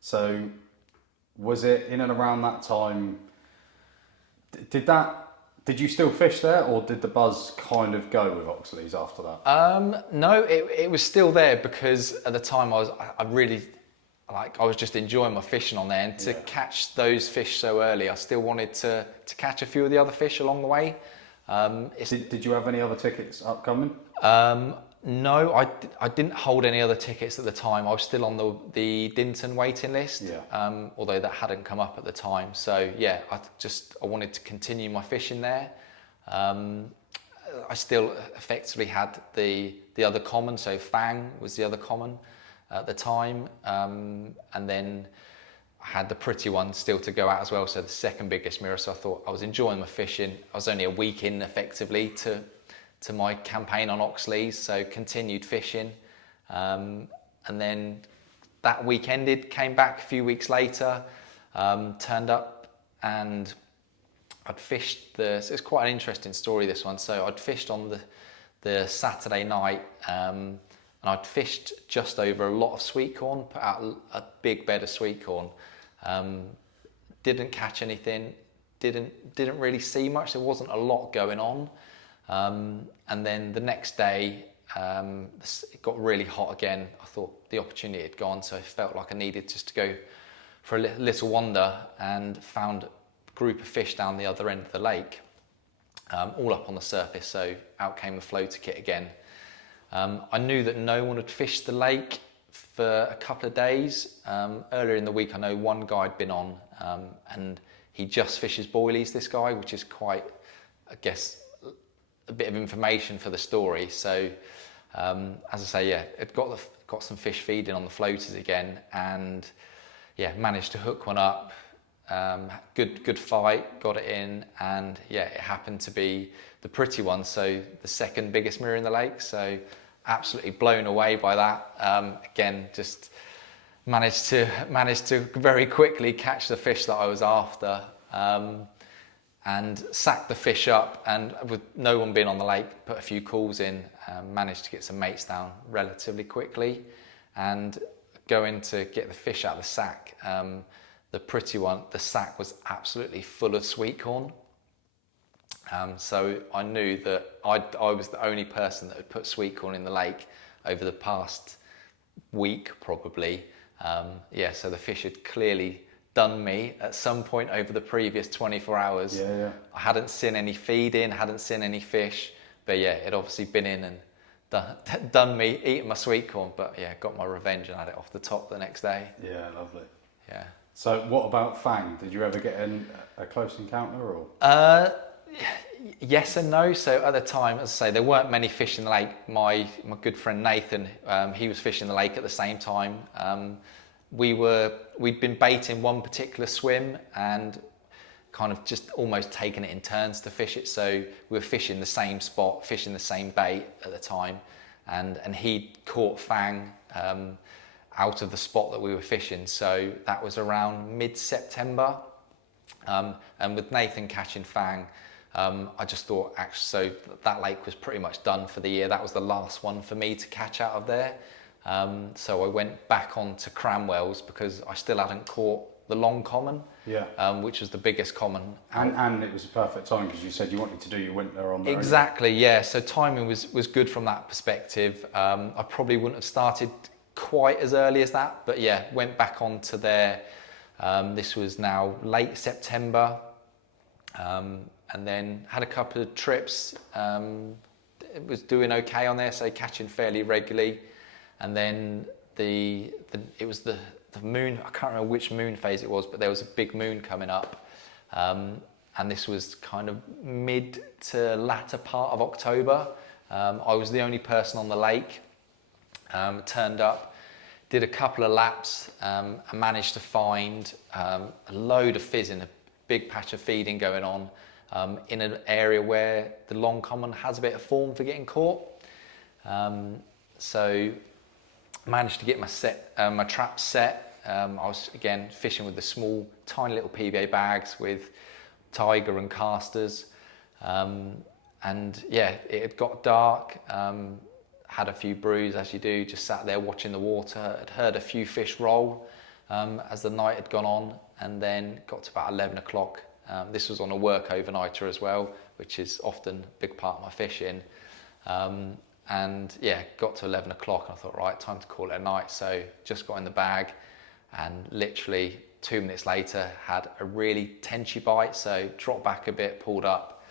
So was it in and around that time, did you still fish there, or did the buzz kind of go with Oxley's after that? No, it was still there, because at the time I was just enjoying my fishing on there, and to catch those fish so early, I still wanted to catch a few of the other fish along the way. Did you have any other tickets upcoming? No, I didn't hold any other tickets at the time. I was still on the Dinton waiting list, although that hadn't come up at the time. So yeah, I wanted to continue my fishing there. I still effectively had the other common, so Fang was the other common at the time, and then I had the pretty one still to go out as well, so the second biggest mirror. So I thought I was enjoying my fishing. I was only a week in effectively to my campaign on Oxley's, so continued fishing, and then that week ended, came back a few weeks later, turned up, and I'd fished so it's quite an interesting story, this one. So I'd fished on the Saturday night, and I'd fished just over a lot of sweet corn, put out a big bed of sweet corn, didn't catch anything, didn't really see much. There wasn't a lot going on. And then the next day, it got really hot again. I thought the opportunity had gone, so I felt like I needed just to go for a little wander, and found a group of fish down the other end of the lake, all up on the surface. So out came the floater kit again. I knew that no one had fished the lake for a couple of days. Earlier in the week, I know one guy had been on, and he just fishes boilies, this guy, which is quite, I guess, a bit of information for the story. So as I say, yeah, it got some fish feeding on the floaters again, and yeah, managed to hook one up. Good fight, got it in, and yeah, it happened to be the pretty one, so the second biggest mirror in the lake. So absolutely blown away by that. Again, just managed to very quickly catch the fish that I was after, and sacked the fish up, and with no one being on the lake, put a few calls in, managed to get some mates down relatively quickly, and going to get the fish out of the sack. The pretty one, the sack was absolutely full of sweet corn. So I knew that I was the only person that had put sweet corn in the lake over the past week, probably. Yeah, so the fish had clearly done me at some point over the previous 24 hours. Yeah. I hadn't seen any feed in, hadn't seen any fish, but yeah, it obviously been in and done me, eating my sweet corn, but yeah, got my revenge and had it off the top the next day. Yeah, lovely. Yeah. So what about Fang? Did you ever get a close encounter, or? Yes and no. So at the time, as I say, there weren't many fish in the lake. My good friend Nathan, he was fishing the lake at the same time. We'd been baiting one particular swim, and kind of just almost taking it in turns to fish it. So we were fishing the same spot, fishing the same bait at the time, and he caught fang out of the spot that we were fishing. So that was around mid-September, and with Nathan catching fang, I just thought, actually, so that lake was pretty much done for the year. That was the last one for me to catch out of there. So I went back on to Cranwell's because I still hadn't caught the long common, which was the biggest common. And it was a perfect time because you said you wanted to do your winter on there. Exactly, yeah. So timing was good from that perspective. I probably wouldn't have started quite as early as that, but yeah, went back onto there. This was now late September, and then had a couple of trips. It was doing okay on there, so catching fairly regularly. And then it was the moon, I can't remember which moon phase it was, but there was a big moon coming up. And this was kind of mid to latter part of October. I was the only person on the lake. Turned up, did a couple of laps, and managed to find a load of fizzing, a big patch of feeding going on in an area where the long common has a bit of form for getting caught. So managed to get my trap set. I was again fishing with the small, tiny little PBA bags with tiger and casters, and yeah, it had got dark. Had a few brews, as you do, just sat there watching the water. I'd heard a few fish roll as the night had gone on, and then got to about 11 o'clock. This was on a work overnighter as well, which is often a big part of my fishing. And yeah, got to 11 o'clock and I thought, right, time to call it a night. So just got in the bag and literally 2 minutes later had a really tenchy bite. So dropped back a bit, pulled up.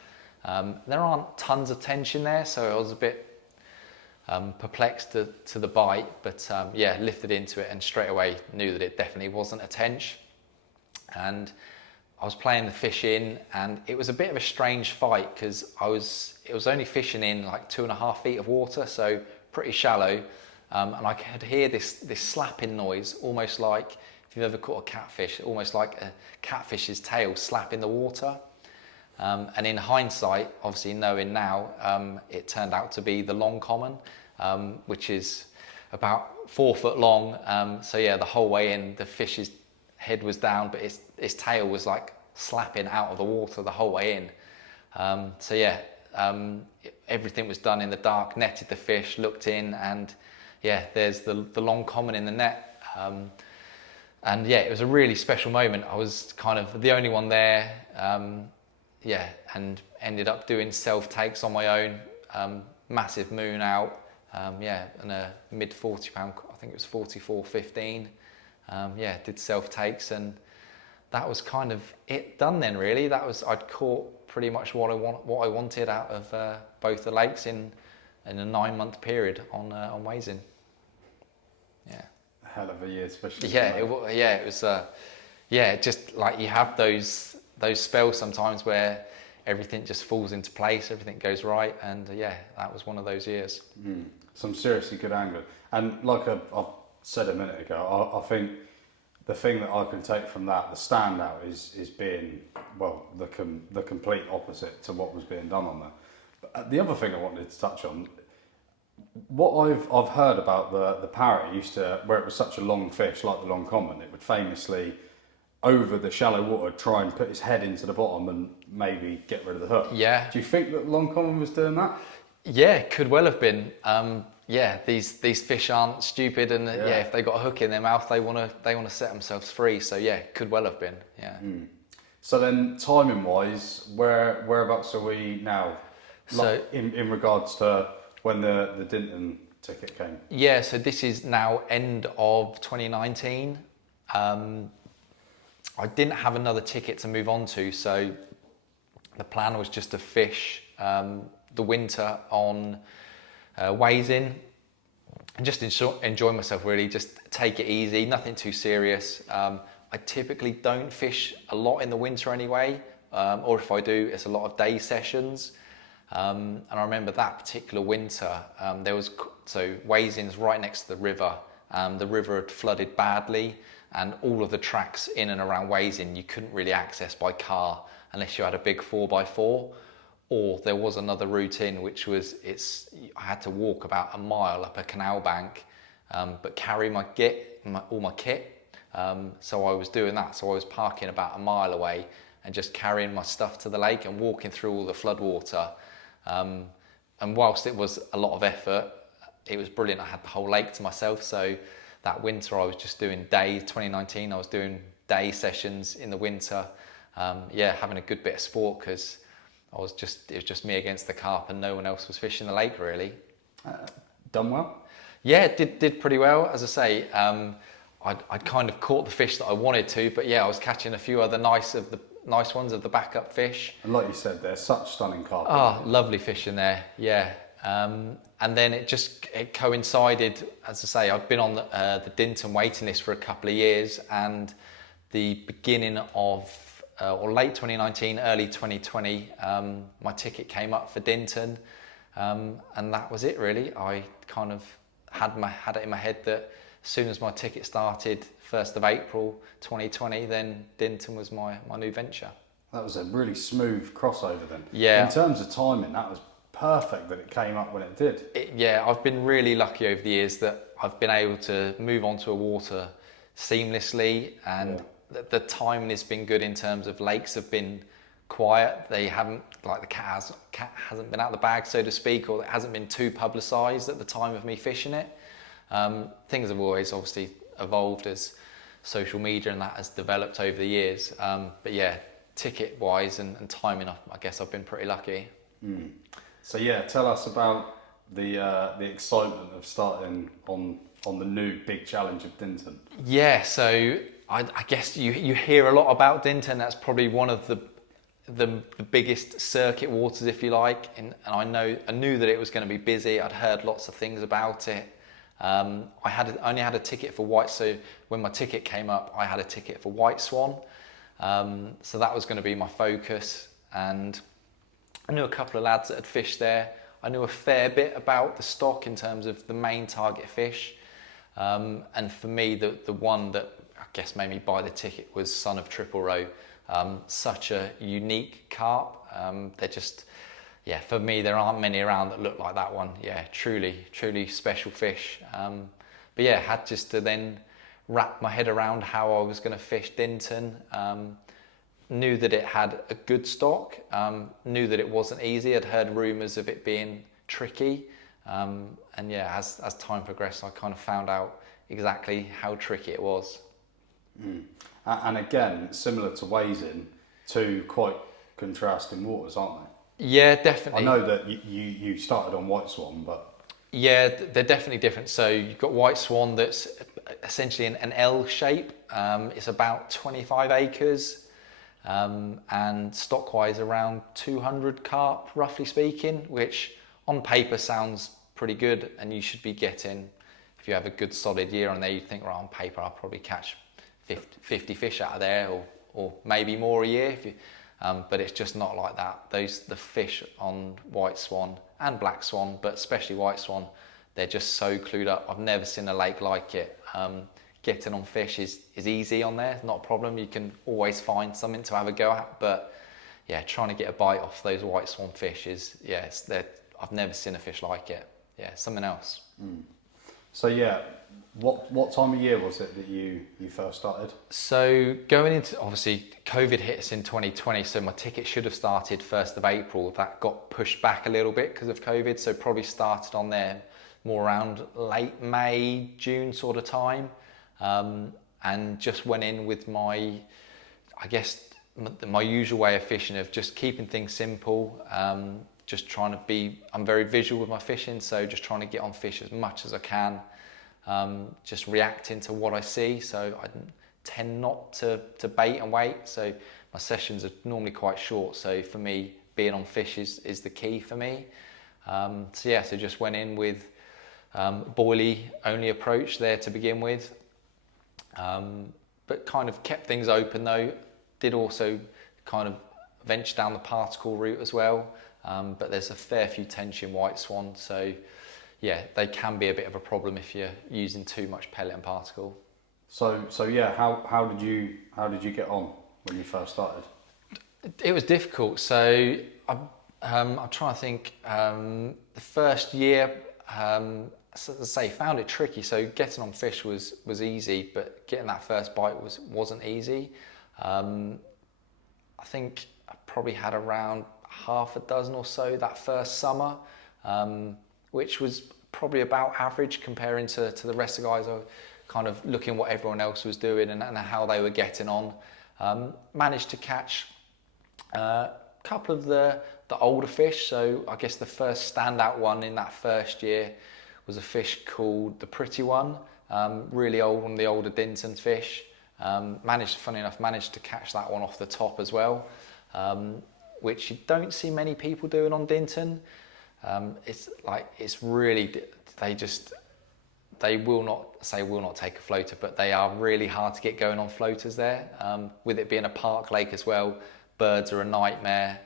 There aren't tons of tension there, so I was a bit perplexed to the bite, but yeah, lifted into it and straight away knew that it definitely wasn't a tench. And I was playing the fish in, and it was a bit of a strange fight because it was only fishing in like 2.5 feet of water, so pretty shallow, and I could hear this slapping noise, almost like if you've ever caught a catfish, almost like a catfish's tail slapping the water. And in hindsight, obviously knowing now, it turned out to be the long common, which is about 4 foot long. So yeah, the whole way in, the fish's head was down, but its tail was like slapping out of the water the whole way in. So yeah, everything was done in the dark, netted the fish, looked in, and yeah, there's the long common in the net. And yeah, it was a really special moment. I was kind of the only one there. Yeah, and ended up doing self-takes on my own, massive moon out, yeah, and a mid 40 pound, I think it was 44.15, yeah, did self-takes, and that was kind of it done then really. I'd caught pretty much what I wanted out of both the lakes in a 9-month period on Wazin. Yeah. A hell of a year, especially. Yeah, it was, yeah, just like you have those spells sometimes where everything just falls into place, everything goes right, and yeah, that was one of those years. Some seriously good angling, and like I've said a minute ago, I think the thing that I can take from that, the standout, is being, well, the complete opposite to what was being done on there. But the other thing I wanted to touch on, what I've heard about the parrot used to, where it was such a long fish like the long common, it would famously, over the shallow water, try and put his head into the bottom and maybe get rid of the hook. Yeah. Do you think that long common was doing that? Yeah, could well have been. Yeah, these fish aren't stupid, and yeah, if they got a hook in their mouth, they want to set themselves free. So yeah, could well have been. Yeah. So then, timing wise, whereabouts are we now? So in regards to when the Dinton ticket came. Yeah, so this is now end of 2019. I didn't have another ticket to move on to, so the plan was just to fish the winter on Wazin and just enjoy myself really, just take it easy, nothing too serious. I typically don't fish a lot in the winter anyway, or if I do, it's a lot of day sessions. And I remember that particular winter, so Wazin's right next to the river, The river had flooded badly, and all of the tracks in and around Wazing you couldn't really access by car unless you had a big 4x4, or there was another route in which was I had to walk about a mile up a canal bank, but carry all my kit. So I was doing that. So I was parking about a mile away and just carrying my stuff to the lake and walking through all the floodwater. And whilst it was a lot of effort, it was brilliant. I had the whole lake to myself. So that winter I was just doing days, 2019, I was doing day sessions in the winter. Having a good bit of sport, because it was just me against the carp and no one else was fishing the lake really. Done well? Yeah, did pretty well. As I say, I'd kind of caught the fish that I wanted to, but yeah, I was catching a few other nice ones of the backup fish. And like you said, they're such stunning carp. Oh, lovely fish in there, yeah. And then it coincided, as I say, I've been on the Dinton waiting list for a couple of years, and the beginning of, or late 2019, early 2020, my ticket came up for Dinton, and that was it really. I kind of had it in my head that as soon as my ticket started, 1st of April 2020, then Dinton was my new venture. That was a really smooth crossover then. Yeah. In terms of timing, that was perfect that it came up when it did. I've been really lucky over the years that I've been able to move onto a water seamlessly, and the timing has been good in terms of lakes have been quiet. They haven't, like the cat hasn't been out of the bag, so to speak, or it hasn't been too publicised at the time of me fishing it. Things have always obviously evolved as social media and that has developed over the years. But yeah, ticket wise and timing, I guess I've been pretty lucky. So yeah, tell us about the excitement of starting on the new big challenge of Dinton. Yeah, so I guess you hear a lot about Dinton. That's probably one of the biggest circuit waters, if you like. And I knew that it was going to be busy. I'd heard lots of things about it. I only had a ticket for white, so when my ticket came up, I had a ticket for white swan. So that was going to be my focus, and I knew a couple of lads that had fished there. I knew a fair bit about the stock in terms of the main target fish. And for me, the one that I guess made me buy the ticket was Son of Triple Row. Such a unique carp. They're just, for me, there aren't many around that look like that one. Yeah, truly special fish. But yeah, had just to then wrap my head around how I was going to fish Dinton. Knew that it had a good stock, knew that it wasn't easy. I'd heard rumours of it being tricky. And yeah, as time progressed, I kind of found out exactly how tricky it was. And again, similar to Wazing, two quite contrasting waters, aren't they? Yeah, definitely. I know that you started on white swan, but... Yeah, they're definitely different. So you've got white swan that's essentially an L shape. It's about 25 acres. And stock-wise around 200 carp, roughly speaking, which on paper sounds pretty good, and you should be getting, if you have a good solid year on there, you think, right, on paper I'll probably catch 50 fish out of there, or maybe more a year. But it's just not like that. The fish on white swan and black swan, but especially white swan, they're just so clued up. I've never seen a lake like it. Getting on fish is easy on there, not a problem. You can always find something to have a go at, but yeah, trying to get a bite off those white swan fish is, I've never seen a fish like it. Yeah, something else. So yeah, what time of year was it that you first started? So going into, obviously COVID hit us in 2020, so my ticket should have started 1st of April. That got pushed back a little bit because of COVID, so probably started on there more around late May, June sort of time. And just went in with my usual way of fishing, of just keeping things simple, just trying to be, I'm very visual with my fishing, so just trying to get on fish as much as I can, just reacting to what I see. So I tend not to bait and wait, so my sessions are normally quite short, so for me, being on fish is the key for me. So just went in with boilie only approach there to begin with. But kind of kept things open though, did also kind of venture down the particle route as well, but there's a fair few tension white swan, so yeah, they can be a bit of a problem if you're using too much pellet and particle. So yeah, how did you get on when you first started? It was difficult. So I'm trying to think. The first year, as I say, found it tricky. So getting on fish was easy, but getting that first bite wasn't easy. I think I probably had around half a dozen or so that first summer, which was probably about average comparing to the rest of the guys. I was kind of looking what everyone else was doing and how they were getting on. Managed to catch a couple of the older fish. So I guess the first standout one in that first year was a fish called the Pretty One, really old, one of the older Dinton fish. Funny enough, managed to catch that one off the top as well, which you don't see many people doing on Dinton. It's really, they will not take a floater, but they are really hard to get going on floaters there. With it being a park lake as well, birds are a nightmare.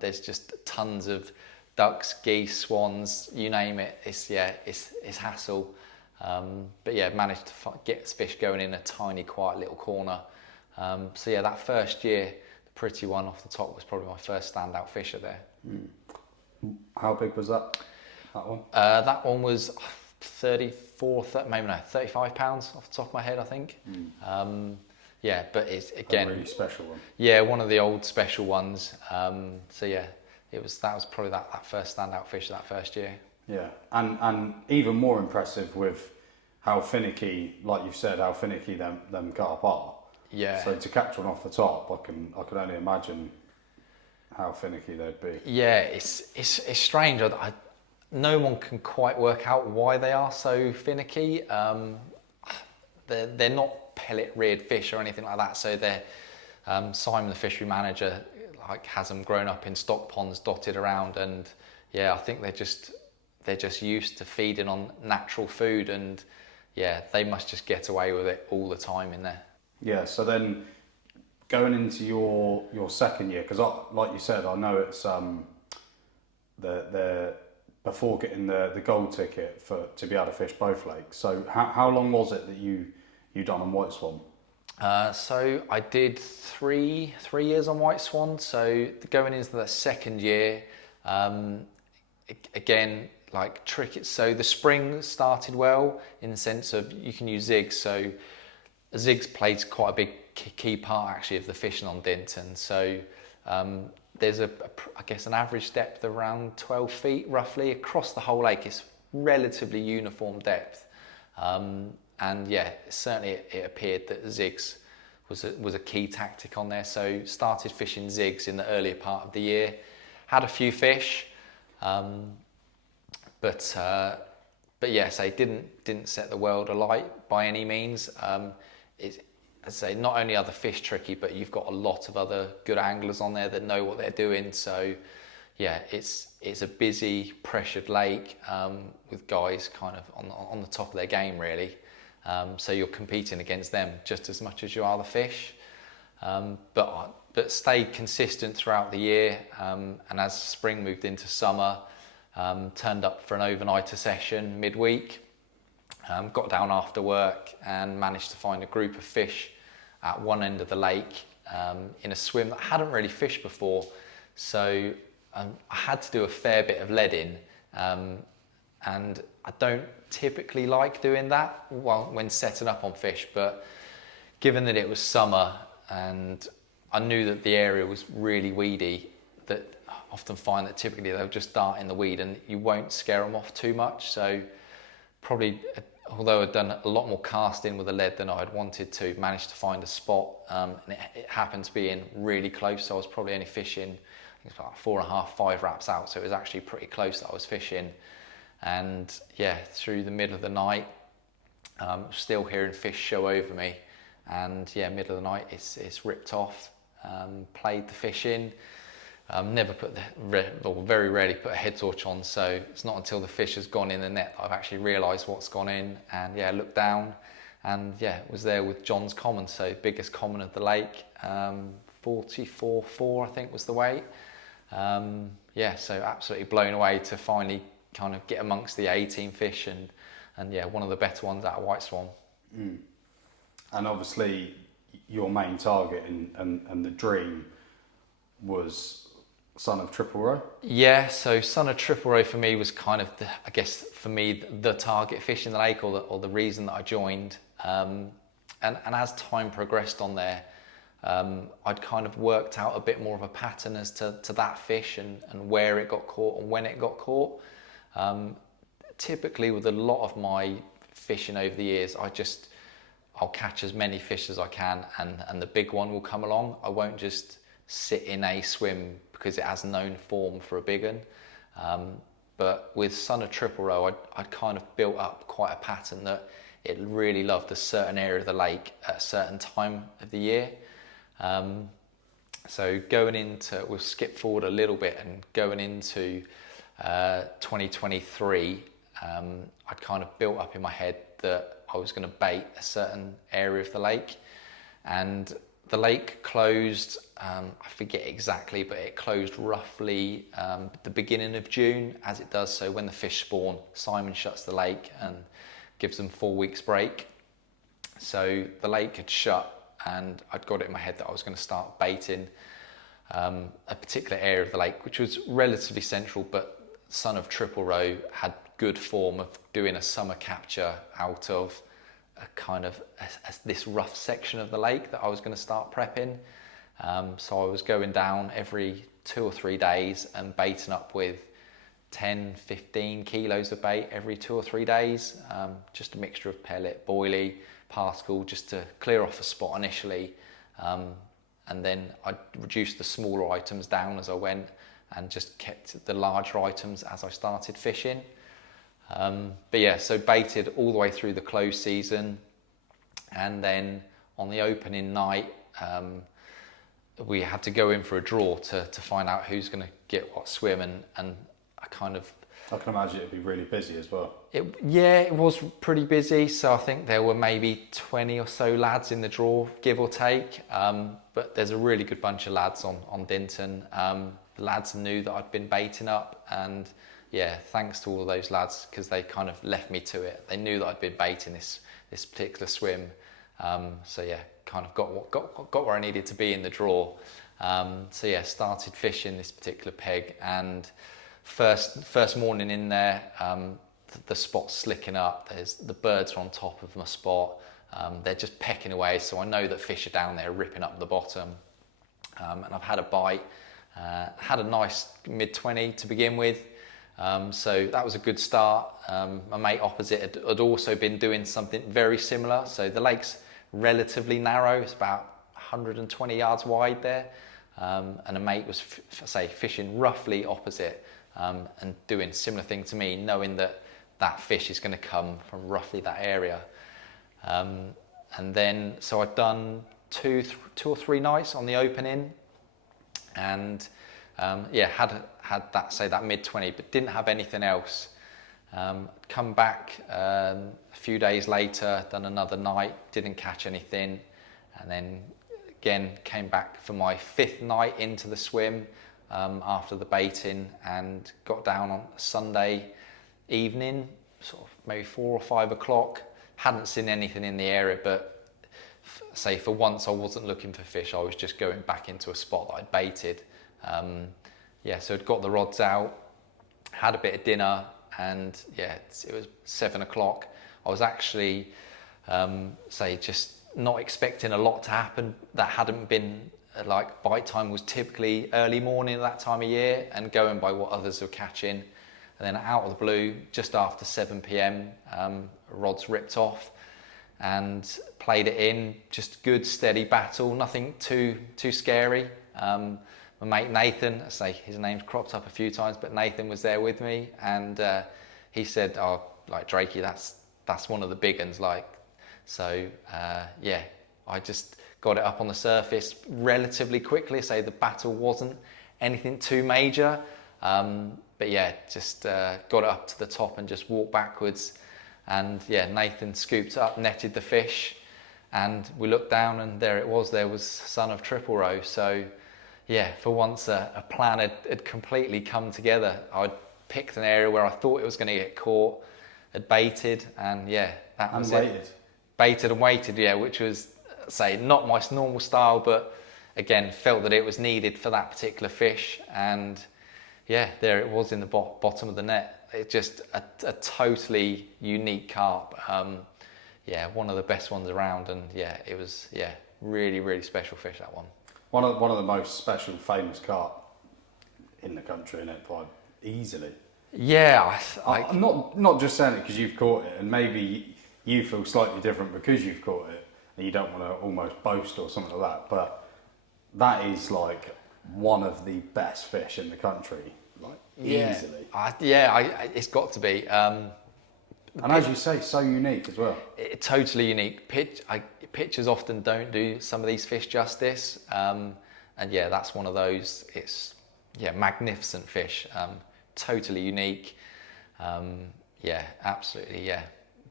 There's just tons of ducks, geese, swans, you name it. It's hassle. But yeah, managed to get fish going in a tiny, quiet little corner. So yeah, that first year, the Pretty One off the top was probably my first standout fisher there. How big was that one? That one was 35 pounds off the top of my head, I think. Yeah, but it's again a really special one. Yeah, one of the old special ones. So yeah, that was probably that first standout fish that first year. Yeah, and even more impressive with how finicky, like you've said, how finicky them carp are. Yeah. So to catch one off the top, I can only imagine how finicky they'd be. Yeah, it's strange. No one can quite work out why they are so finicky. They're not pellet reared fish or anything like that. So they're Simon, the fishery manager, has them grown up in stock ponds dotted around, and yeah, I think they're just used to feeding on natural food, and yeah, they must just get away with it all the time in there. Yeah. So then, going into your second year, because like you said, I know it's the before getting the gold ticket to be able to fish both lakes. So how long was it that you done on White Swan? So I did three years on White Swan. So going into the second year, again, tricky. So the spring started well in the sense of you can use zigs. So zigs plays quite a big key part actually of the fishing on Dinton. So there's I guess an average depth of around 12 feet roughly across the whole lake. It's relatively uniform depth. And yeah, certainly it appeared that zigs was a key tactic on there. So started fishing zigs in the earlier part of the year. Had a few fish, but yes, they didn't set the world alight by any means. As I say, not only are the fish tricky, but you've got a lot of other good anglers on there that know what they're doing. So yeah, it's a busy, pressured lake with guys kind of on the top of their game really. So you're competing against them just as much as you are the fish. But stayed consistent throughout the year. And as spring moved into summer, turned up for an overnighter session midweek. Got down after work and managed to find a group of fish at one end of the lake in a swim that I hadn't really fished before. So I had to do a fair bit of leading, and I don't typically like doing that when setting up on fish, but given that it was summer and I knew that the area was really weedy, that I often find that typically they'll just dart in the weed and you won't scare them off too much. So probably, although I'd done a lot more casting with the lead than I had wanted to, managed to find a spot, and it happened to be in really close. So I was probably only fishing, I think it's about 4.5, 5 wraps out. So it was actually pretty close that I was fishing. And yeah, through the middle of the night, still hearing fish show over me. And yeah, middle of the night, it's ripped off. Played the fish in. Never put or very rarely put a head torch on, so it's not until the fish has gone in the net that I've actually realised what's gone in. And yeah, looked down, and yeah, it was there with John's common, so biggest common of the lake, 44.4 I think was the weight. Yeah, so absolutely blown away to finally kind of get amongst the 18 fish and yeah, one of the better ones out of White Swan. And obviously your main target and the dream was son of Triple Row? Yeah, so son of Triple Row for me was kind of, I guess, for me, the target fish in the lake, or the reason that I joined. And as time progressed on there, I'd kind of worked out a bit more of a pattern as to that fish and where it got caught and when it got caught. Typically with a lot of my fishing over the years, I'll catch as many fish as I can, and the big one will come along. I won't just sit in a swim because it has known form for a big one. But with son of Triple Row, I'd kind of built up quite a pattern that it really loved a certain area of the lake at a certain time of the year. So we'll skip forward a little bit, and going into 2023, I'd kind of built up in my head that I was going to bait a certain area of the lake, and the lake closed, I forget exactly, but it closed roughly the beginning of June, as it does. So when the fish spawn, Simon shuts the lake and gives them 4 weeks break. So the lake had shut, and I'd got it in my head that I was going to start baiting a particular area of the lake, which was relatively central, but son of Triple Row had good form of doing a summer capture out of a kind of this rough section of the lake that I was going to start prepping. So I was going down every 2 or 3 days and baiting up with 10, 15 kilos of bait every 2 or 3 days. Just a mixture of pellet, boilie, particle, just to clear off a spot initially. And then I'd reduce the smaller items down as I went, and just kept the larger items as I started fishing. But yeah, so baited all the way through the close season, and then on the opening night, we had to go in for a draw to find out who's going to get what swim, and I can imagine it'd be really busy as well. It was pretty busy, so I think there were maybe 20 or so lads in the draw, give or take, but there's a really good bunch of lads on Dinton. The lads knew that I'd been baiting up, and yeah, thanks to all of those lads, because they kind of left me to it. They knew that I'd been baiting this particular swim, so yeah, kind of got where I needed to be in the draw. So yeah, started fishing this particular peg, and first morning in there, the spot's slicking up. The birds are on top of my spot. They're just pecking away, so I know that fish are down there ripping up the bottom. And I've had a bite. Had a nice mid-20 to begin with. So that was a good start. My mate opposite had also been doing something very similar. So the lake's relatively narrow. It's about 120 yards wide there. And a mate was, fishing roughly opposite, and doing a similar thing to me, knowing that fish is going to come from roughly that area. And then, so I'd done two or three nights on the opening, and had that mid-20, but didn't have anything else. Come back a few days later, done another night, didn't catch anything, and then again came back for my 5th night into the swim after the baiting, and got down on Sunday evening, sort of maybe 4 or 5 o'clock. Hadn't seen anything in the area, but for once I wasn't looking for fish. I was just going back into a spot that I'd baited. So I'd got the rods out, had a bit of dinner, and it was 7 o'clock. I was actually, just not expecting a lot to happen. That hadn't been, like, bite time was typically early morning at that time of year, and going by what others were catching. And then out of the blue, just after 7 p.m, rods ripped off and played it in. Just good, steady battle, nothing too scary. My mate Nathan, his name's cropped up a few times, but Nathan was there with me, and he said, "Oh, like Drakey, that's one of the big ones." I just got it up on the surface relatively quickly. The battle wasn't anything too major, but just got it up to the top and just walked backwards, and Nathan scooped up, netted the fish, and we looked down, and there it was. There was son of Triple Row. So for once a plan had completely come together. I'd picked an area where I thought it was going to get caught, had baited, and yeah, that was it. Baited and waited, yeah, which was, say, not my normal style, but again, felt that it was needed for that particular fish, and yeah, there it was in the bottom of the net. It's just a totally unique carp. Yeah, one of the best ones around, and yeah, it was really, really special fish, that one. One of the most special, famous carp in the country, isn't it? Quite easily. Yeah, I'm not just saying it because you've caught it, and maybe you feel slightly different because you've caught it, and you don't want to almost boast or something like that. But that is like one of the best fish in the country, like easily. It's got to be. And as you say, so unique as well. Totally unique. Pictures often don't do some of these fish justice, and yeah, that's one of those. It's magnificent fish, totally unique. Yeah, absolutely, yeah,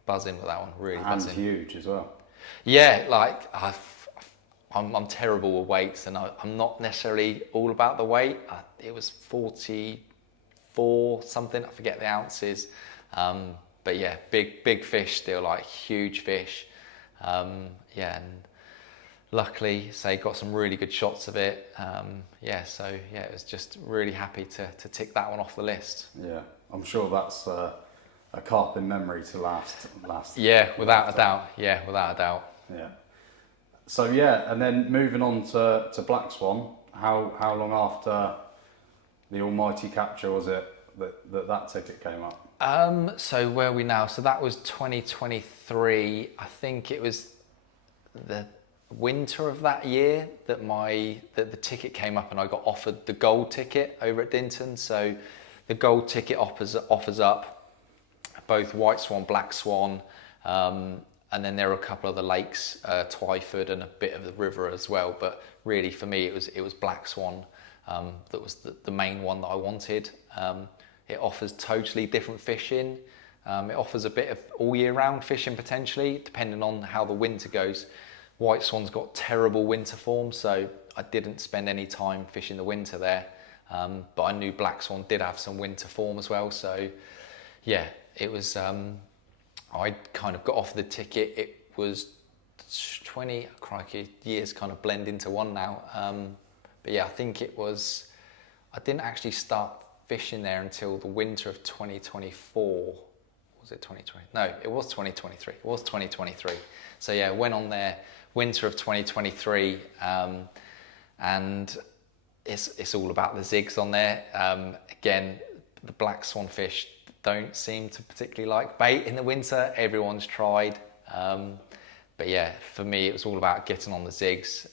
buzzing with that one, really buzzing. And huge as well. Yeah, like I'm terrible with weights, and I'm not necessarily all about the weight. It was 44 something, I forget the ounces. But yeah, big fish still, like huge fish. And luckily, got some really good shots of it. It was just really happy to tick that one off the list. Yeah, I'm sure that's a carp in memory to last. Yeah, without a doubt. Yeah, without a doubt. Yeah. So yeah, and then moving on to Black Swan. How long after the almighty capture was it that ticket came up? So where are we now? So that was 2023. I think it was the winter of that year that the ticket came up, and I got offered the gold ticket over at Dinton. So the gold ticket offers up both white swan, black swan, and then there were a couple of the lakes, Twyford and a bit of the river as well. But really, for me, it was black swan that was the main one that I wanted. It offers totally different fishing. It offers a bit of all year round fishing potentially, depending on how the winter goes. White swan's got terrible winter form, so I didn't spend any time fishing the winter there. But I knew black swan did have some winter form as well. So yeah, it was, I kind of got off the ticket. It was 20, crikey, years kind of blend into one now. But yeah, I think it was, I didn't actually start fishing there until the winter of 2024. Was it 2020? No, it was 2023. It was 2023. So yeah, went on there winter of 2023, and it's all about the zigs on there. Again, the black swan fish don't seem to particularly like bait in the winter. Everyone's tried, but yeah, for me it was all about getting on the zigs.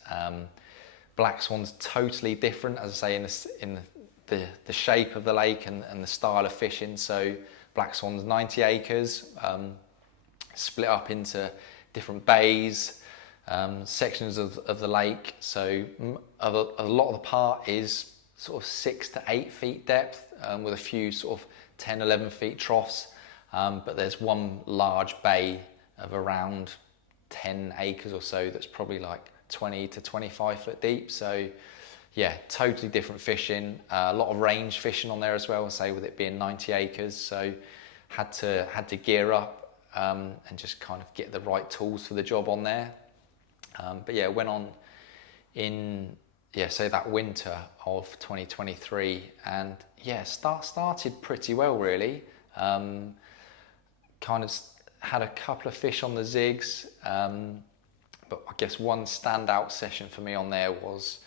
Black swan's totally different, as I say, in the shape of the lake and the style of fishing. So black swan's 90 acres, split up into different bays, sections of the lake. So a lot of the part is sort of 6 to 8 feet depth, with a few sort of 10, 11 feet troughs. But there's one large bay of around 10 acres or so that's probably like 20 to 25 foot deep. So yeah, totally different fishing. A lot of range fishing on there as well, say, with it being 90 acres. So had to gear up and just kind of get the right tools for the job on there. But yeah, went on in, say that winter of 2023, and yeah, started pretty well really. Kind of had a couple of fish on the zigs, but I guess one standout session for me on there was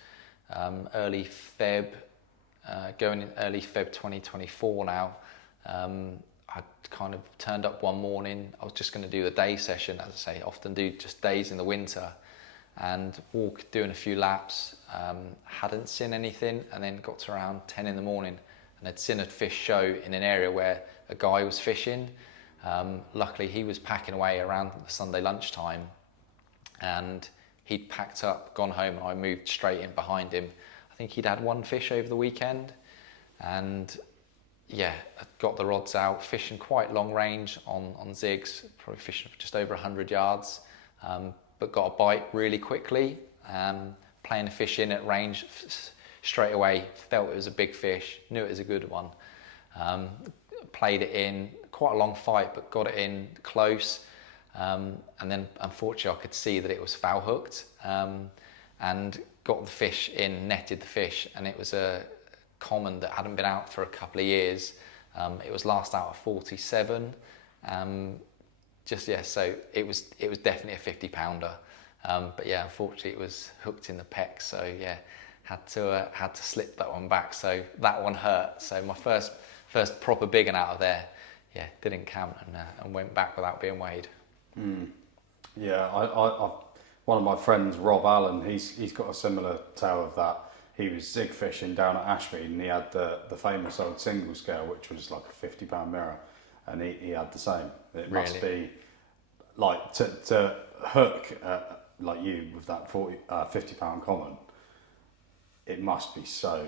early Feb, going in early Feb 2024 now. I kind of turned up one morning. I was just going to do the day session, as I say, often do just days in the winter, and doing a few laps. Hadn't seen anything, and then got to around 10 in the morning and I'd seen a fish show in an area where a guy was fishing. Luckily he was packing away around the Sunday lunchtime, and he'd packed up, gone home, and I moved straight in behind him. I think he'd had one fish over the weekend, and yeah, I got the rods out, fishing quite long range on zigs, probably fishing for just over 100 yards, but got a bite really quickly. Playing a fish in at range straight away, felt it was a big fish, knew it was a good one. Played it in, quite a long fight, but got it in close. And then unfortunately I could see that it was foul hooked, and got the fish in, netted the fish, and it was a common that hadn't been out for a couple of years. It was last out at 47. So it was definitely a 50 pounder. But yeah, unfortunately it was hooked in the pec, so yeah, had to slip that one back. So that one hurt. So my first proper big one out of there, yeah, didn't count, and went back without being weighed. Yeah, I one of my friends, Rob Allen, he's got a similar tale of that. He was zig fishing down at Ashmead, and he had the famous old single scale, which was like a 50-pound mirror, and he had the same. It must be like to hook like you with that 50-pound common. It must be so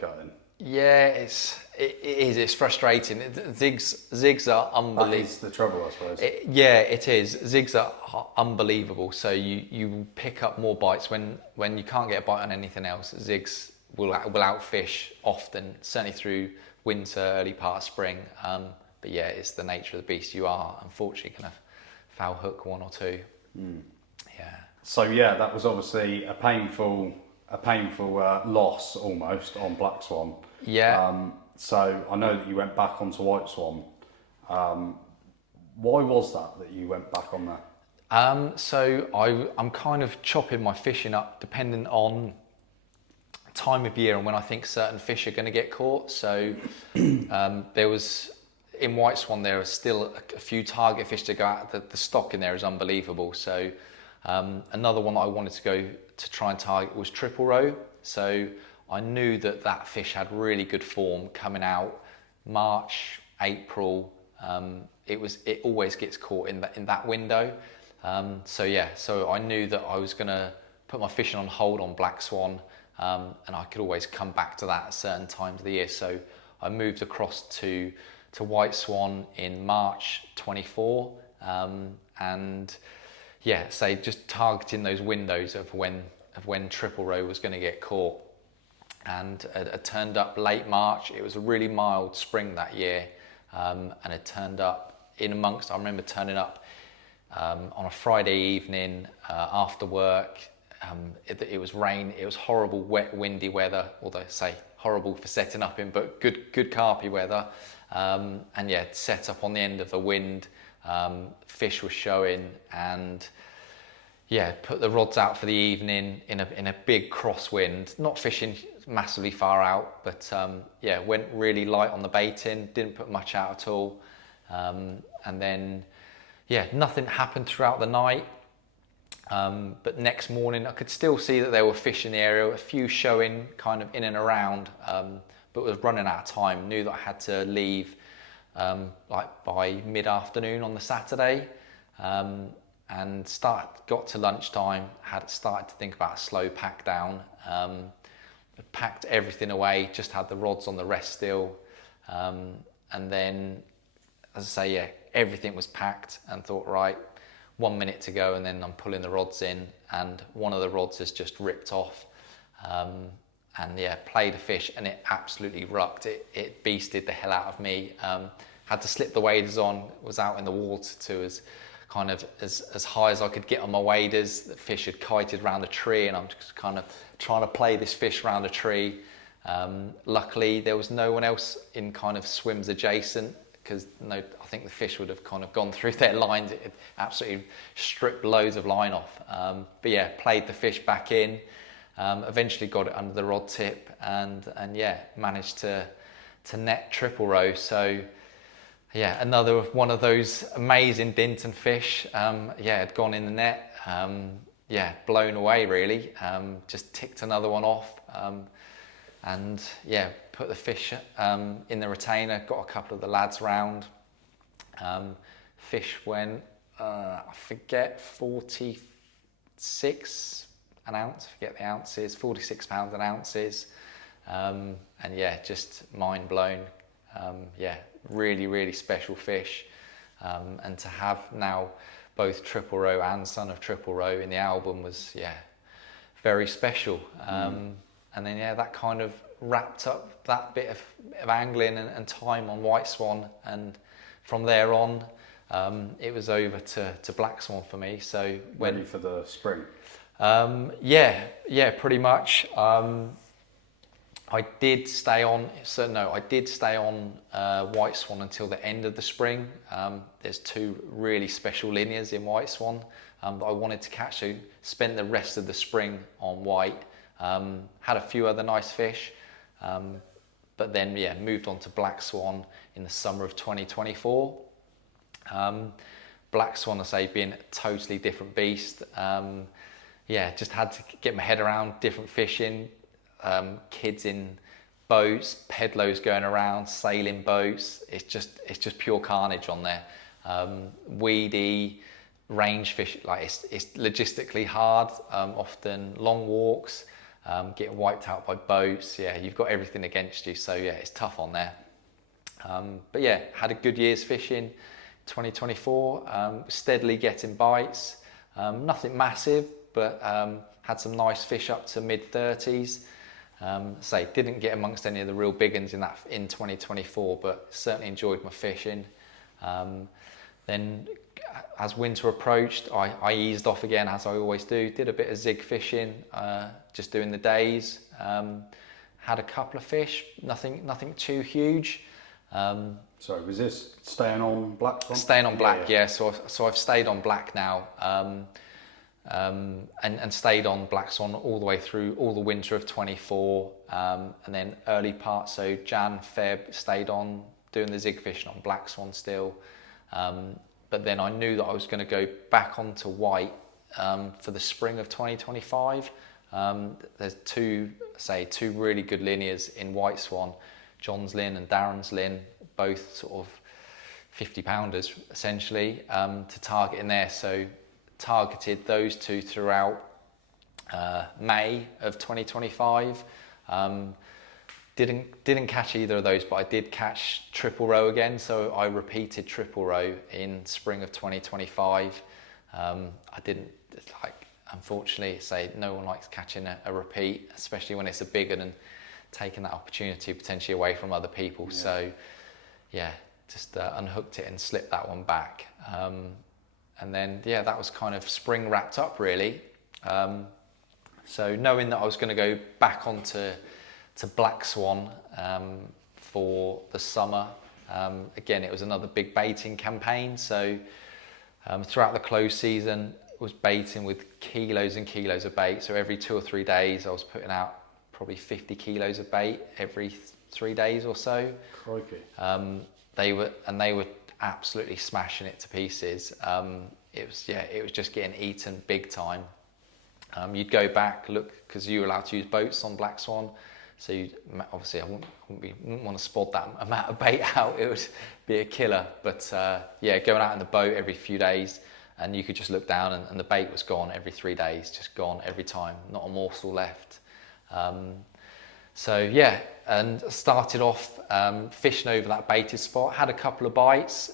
gutting. Yeah, it is. It's frustrating. Zigs are unbelievable. That is the trouble, I suppose. It is. Zigs are unbelievable. So you pick up more bites when you can't get a bite on anything else. Zigs will outfish often, certainly through winter, early part of spring. But yeah, it's the nature of the beast. You are unfortunately going to foul hook one or two. Yeah. So yeah, that was obviously a painful loss almost on Black Swan. Yeah. So I know that you went back onto White Swan. Why was that you went back on there? So I'm kind of chopping my fishing up depending on time of year and when I think certain fish are going to get caught. So there was, in White Swan, there are still a few target fish to go out. The stock in there is unbelievable. So another one that I wanted to go to try and target was triple row. So I knew that fish had really good form coming out March, April. It always gets caught in that window. So I knew that I was going to put my fishing on hold on Black Swan, and I could always come back to that at certain times of the year. So I moved across to White Swan in March 24, and yeah, say just targeting those windows of when triple row was going to get caught. And it turned up late March. It was a really mild spring that year, and it turned up in amongst. I remember turning up on a Friday evening after work. It was rain. It was horrible, wet, windy weather. Although say horrible for setting up in, but good carpy weather. And yeah, set up on the end of the wind. Fish were showing, and yeah, put the rods out for the evening in a big crosswind. Not fishing massively far out, but yeah, went really light on the baiting. Didn't put much out at all, and then yeah, nothing happened throughout the night. But next morning, I could still see that there were fish in the area. A few showing kind of in and around, but was running out of time. Knew that I had to leave like by mid-afternoon on the Saturday. And got to lunchtime, had started to think about a slow pack down. Packed everything away, just had the rods on the rest still. And then, as I say, yeah, everything was packed, and thought, right, 1 minute to go, and then I'm pulling the rods in, and one of the rods has just ripped off. And yeah, played a fish, and it absolutely rucked. It beasted the hell out of me. Had to slip the waders on, was out in the water to as high as I could get on my waders. The fish had kited round a tree, and I'm just kind of trying to play this fish round a tree. Luckily, there was no one else in kind of swims adjacent, because I think the fish would have kind of gone through their lines. It absolutely stripped loads of line off. But yeah, played the fish back in. Eventually got it under the rod tip, and yeah, managed to net triple row. So yeah, another one of those amazing Dinton fish. Yeah, had gone in the net. Yeah, blown away really. Just ticked another one off, and yeah, put the fish in the retainer. Got a couple of the lads round. Fish went, I forget, 46 an ounce. Forget the ounces. 46 pounds an ounces. And yeah, just mind blown. Yeah, really special fish, and to have now both triple row and son of triple row in the album was, yeah, very special. And and then yeah, that kind of wrapped up that bit of angling and time on white swan, and from there on it was over to black swan for me. So ready for the spring. Yeah, pretty much. I did stay on white swan until the end of the spring. There's two really special linears in white swan that I wanted to catch, so spent the rest of the spring on white. Had a few other nice fish, but then yeah, moved on to black swan in the summer of 2024. Black swan, I say, being a totally different beast. Yeah, just had to get my head around different fishing. Kids in boats, pedlos going around, sailing boats. It's just pure carnage on there. Weedy, range fish, like it's logistically hard. Often long walks, getting wiped out by boats. Yeah, you've got everything against you. So yeah, it's tough on there. But yeah, had a good year's fishing. 2024, steadily getting bites. Nothing massive, but had some nice fish up to mid-30s. Say didn't get amongst any of the real big ones in 2024, but certainly enjoyed my fishing. Then as winter approached, I eased off again, as I always do. Did a bit of zig fishing, just doing the days. Had a couple of fish, nothing too huge. So was this staying on black swan? Staying on black, yeah. So I've stayed on black now. And stayed on black swan all the way through all the winter of 24, and then early part, so Jan, Feb, stayed on doing the zig fishing on black swan still. But then I knew that I was going to go back onto white for the spring of 2025. There's two really good linears in white swan, John's Lynn and Darren's Lynn, both sort of 50 pounders essentially, to target in there. So targeted those two throughout May of 2025. Didn't catch either of those, but I did catch triple row again, so I repeated triple row in spring of 2025. I didn't, unfortunately, say no one likes catching a repeat, especially when it's a big one and taking that opportunity potentially away from other people. Yeah. So yeah, just unhooked it and slipped that one back. And then, yeah, that was kind of spring wrapped up really. So knowing that I was going to go back onto black swan for the summer, again, it was another big baiting campaign. So throughout the close season, I was baiting with kilos and kilos of bait. So every 2 or 3 days, I was putting out probably 50 kilos of bait every 3 days or so. Crikey. They were absolutely smashing it to pieces. It was just getting eaten big time. You'd go back, look, because you were allowed to use boats on black swan, so obviously I wouldn't want to spot that amount of bait out. It would be a killer. But yeah, going out in the boat every few days, and you could just look down and the bait was gone every 3 days, just gone every time, not a morsel left. So yeah, and started off fishing over that baited spot. Had a couple of bites,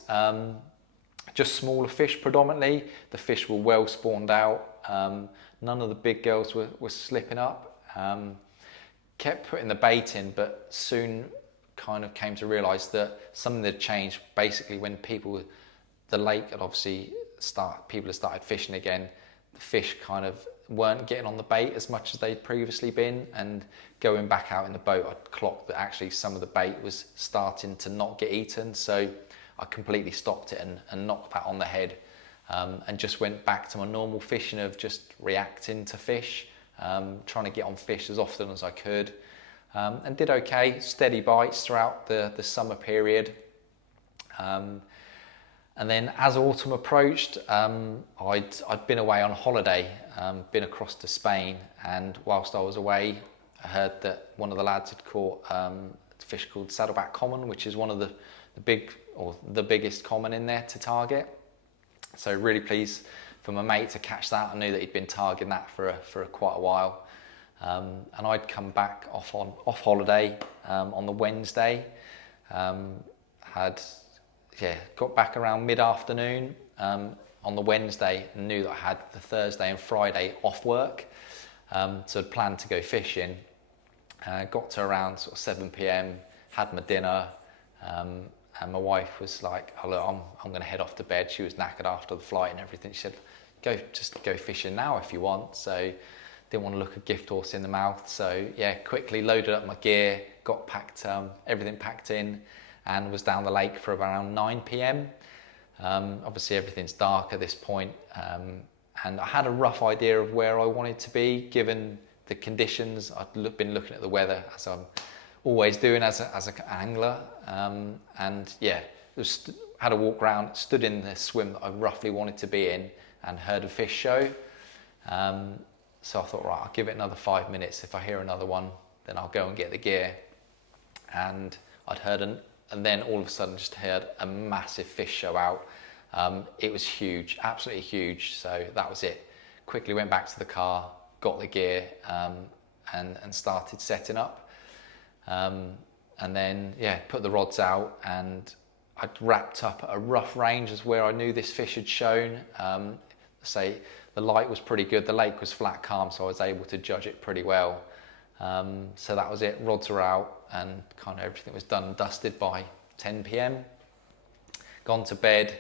just smaller fish predominantly. The fish were well spawned out. None of the big girls were slipping up. Kept putting the bait in, but soon kind of came to realise that something had changed. Basically, when the lake had obviously people had started fishing again, the fish kind of weren't getting on the bait as much as they'd previously been, and going back out in the boat, I clocked that actually some of the bait was starting to not get eaten. So I completely stopped it and knocked that on the head, and just went back to my normal fishing of just reacting to fish, trying to get on fish as often as I could, and did okay, steady bites throughout the summer period. And then as autumn approached, I'd been away on holiday, been across to Spain, and whilst I was away, I heard that one of the lads had caught a fish called saddleback common, which is one of the biggest common in there to target. So really pleased for my mate to catch that. I knew that he'd been targeting that for quite a while, and I'd come back off holiday on the Wednesday. Got back around mid-afternoon on the Wednesday and knew that I had the Thursday and Friday off work, so I'd planned to go fishing. Got to around sort of 7 p.m, had my dinner, and my wife was like, oh look, I'm going to head off to bed. She was knackered after the flight and everything. She said, just go fishing now if you want. So didn't want to look a gift horse in the mouth. So yeah, quickly loaded up my gear, got packed, everything packed in, and was down the lake for around 9 p.m. Obviously everything's dark at this point, and I had a rough idea of where I wanted to be given the conditions. I'd been looking at the weather, as I'm always doing as an angler, and yeah, had a walk around, stood in the swim that I roughly wanted to be in, and heard a fish show. So I thought, right, I'll give it another 5 minutes. If I hear another one, then I'll go and get the gear. And I'd heard, and then all of a sudden just heard a massive fish show out. It was huge, absolutely huge. So that was it. Quickly went back to the car, got the gear, and started setting up. And then, yeah, put the rods out, and I'd wrapped up at a rough range as where I knew this fish had shown. Say the light was pretty good, the lake was flat calm, so I was able to judge it pretty well. So that was it, rods were out, and kind of everything was done and dusted by 10 p.m. Gone to bed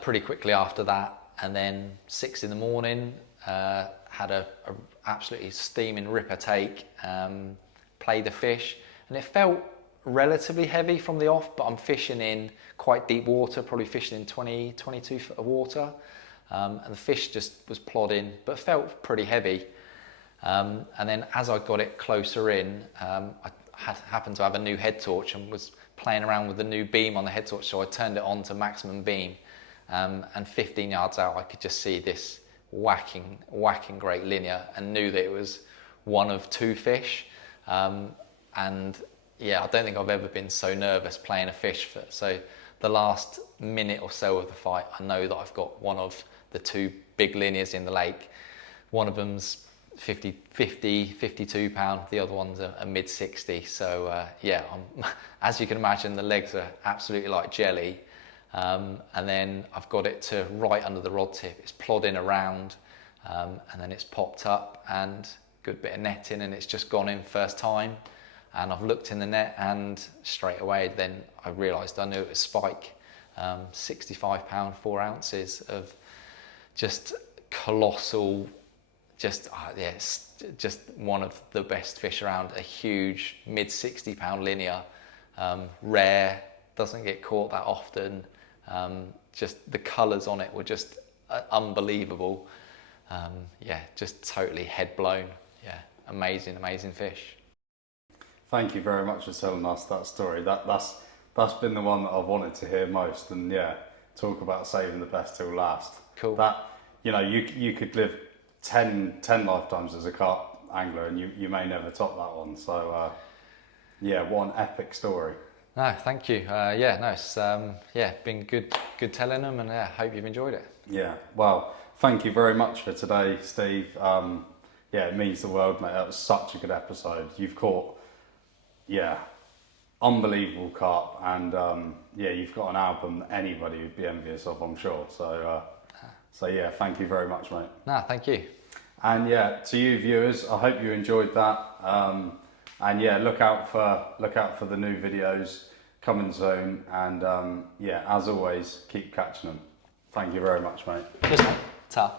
pretty quickly after that, and then 6 in the morning, had a absolutely steaming ripper take, played the fish, and it felt relatively heavy from the off, but I'm fishing in quite deep water, probably fishing in 22 foot of water. And the fish just was plodding, but felt pretty heavy. And then as I got it closer in, I happened to have a new head torch and was playing around with the new beam on the head torch, so I turned it on to maximum beam. And 15 yards out, I could just see this whacking great linear, and knew that it was one of 2 fish. And yeah, I don't think I've ever been so nervous playing a fish. So the last minute or so of the fight, I know that I've got one of the 2 big linears in the lake. One of them's 52 pound, the other one's a mid 60. So yeah, as you can imagine, the legs are absolutely like jelly. And then I've got it to right under the rod tip. It's plodding around, and then it's popped up, and good bit of netting, and it's just gone in first time. And I've looked in the net, and straight away then I realised I knew it was spike. 65 pound, 4 ounces of just colossal, just one of the best fish around. A huge mid 60 pound linear, rare, doesn't get caught that often. Just the colours on it were just unbelievable. Yeah, just totally head blown. Yeah, amazing fish. Thank you very much for telling us that story. That's been the one that I've wanted to hear most, and yeah, talk about saving the best till last. Cool. That, you know, you could live 10 lifetimes as a carp angler, and you may never top that one. So yeah, what an epic story. No, thank you. Yeah, no, it's yeah, been good telling them, and yeah, hope you've enjoyed it. Yeah, well, thank you very much for today, Steve. Yeah, it means the world, mate. That was such a good episode. You've caught, yeah, unbelievable carp, and yeah, you've got an album that anybody would be envious of, I'm sure. So yeah, thank you very much, mate. No, thank you. And yeah, to you viewers, I hope you enjoyed that. And yeah, look out for the new videos coming soon. And yeah, as always, keep catching them. Thank you very much, mate. Cheers, mate. Ta.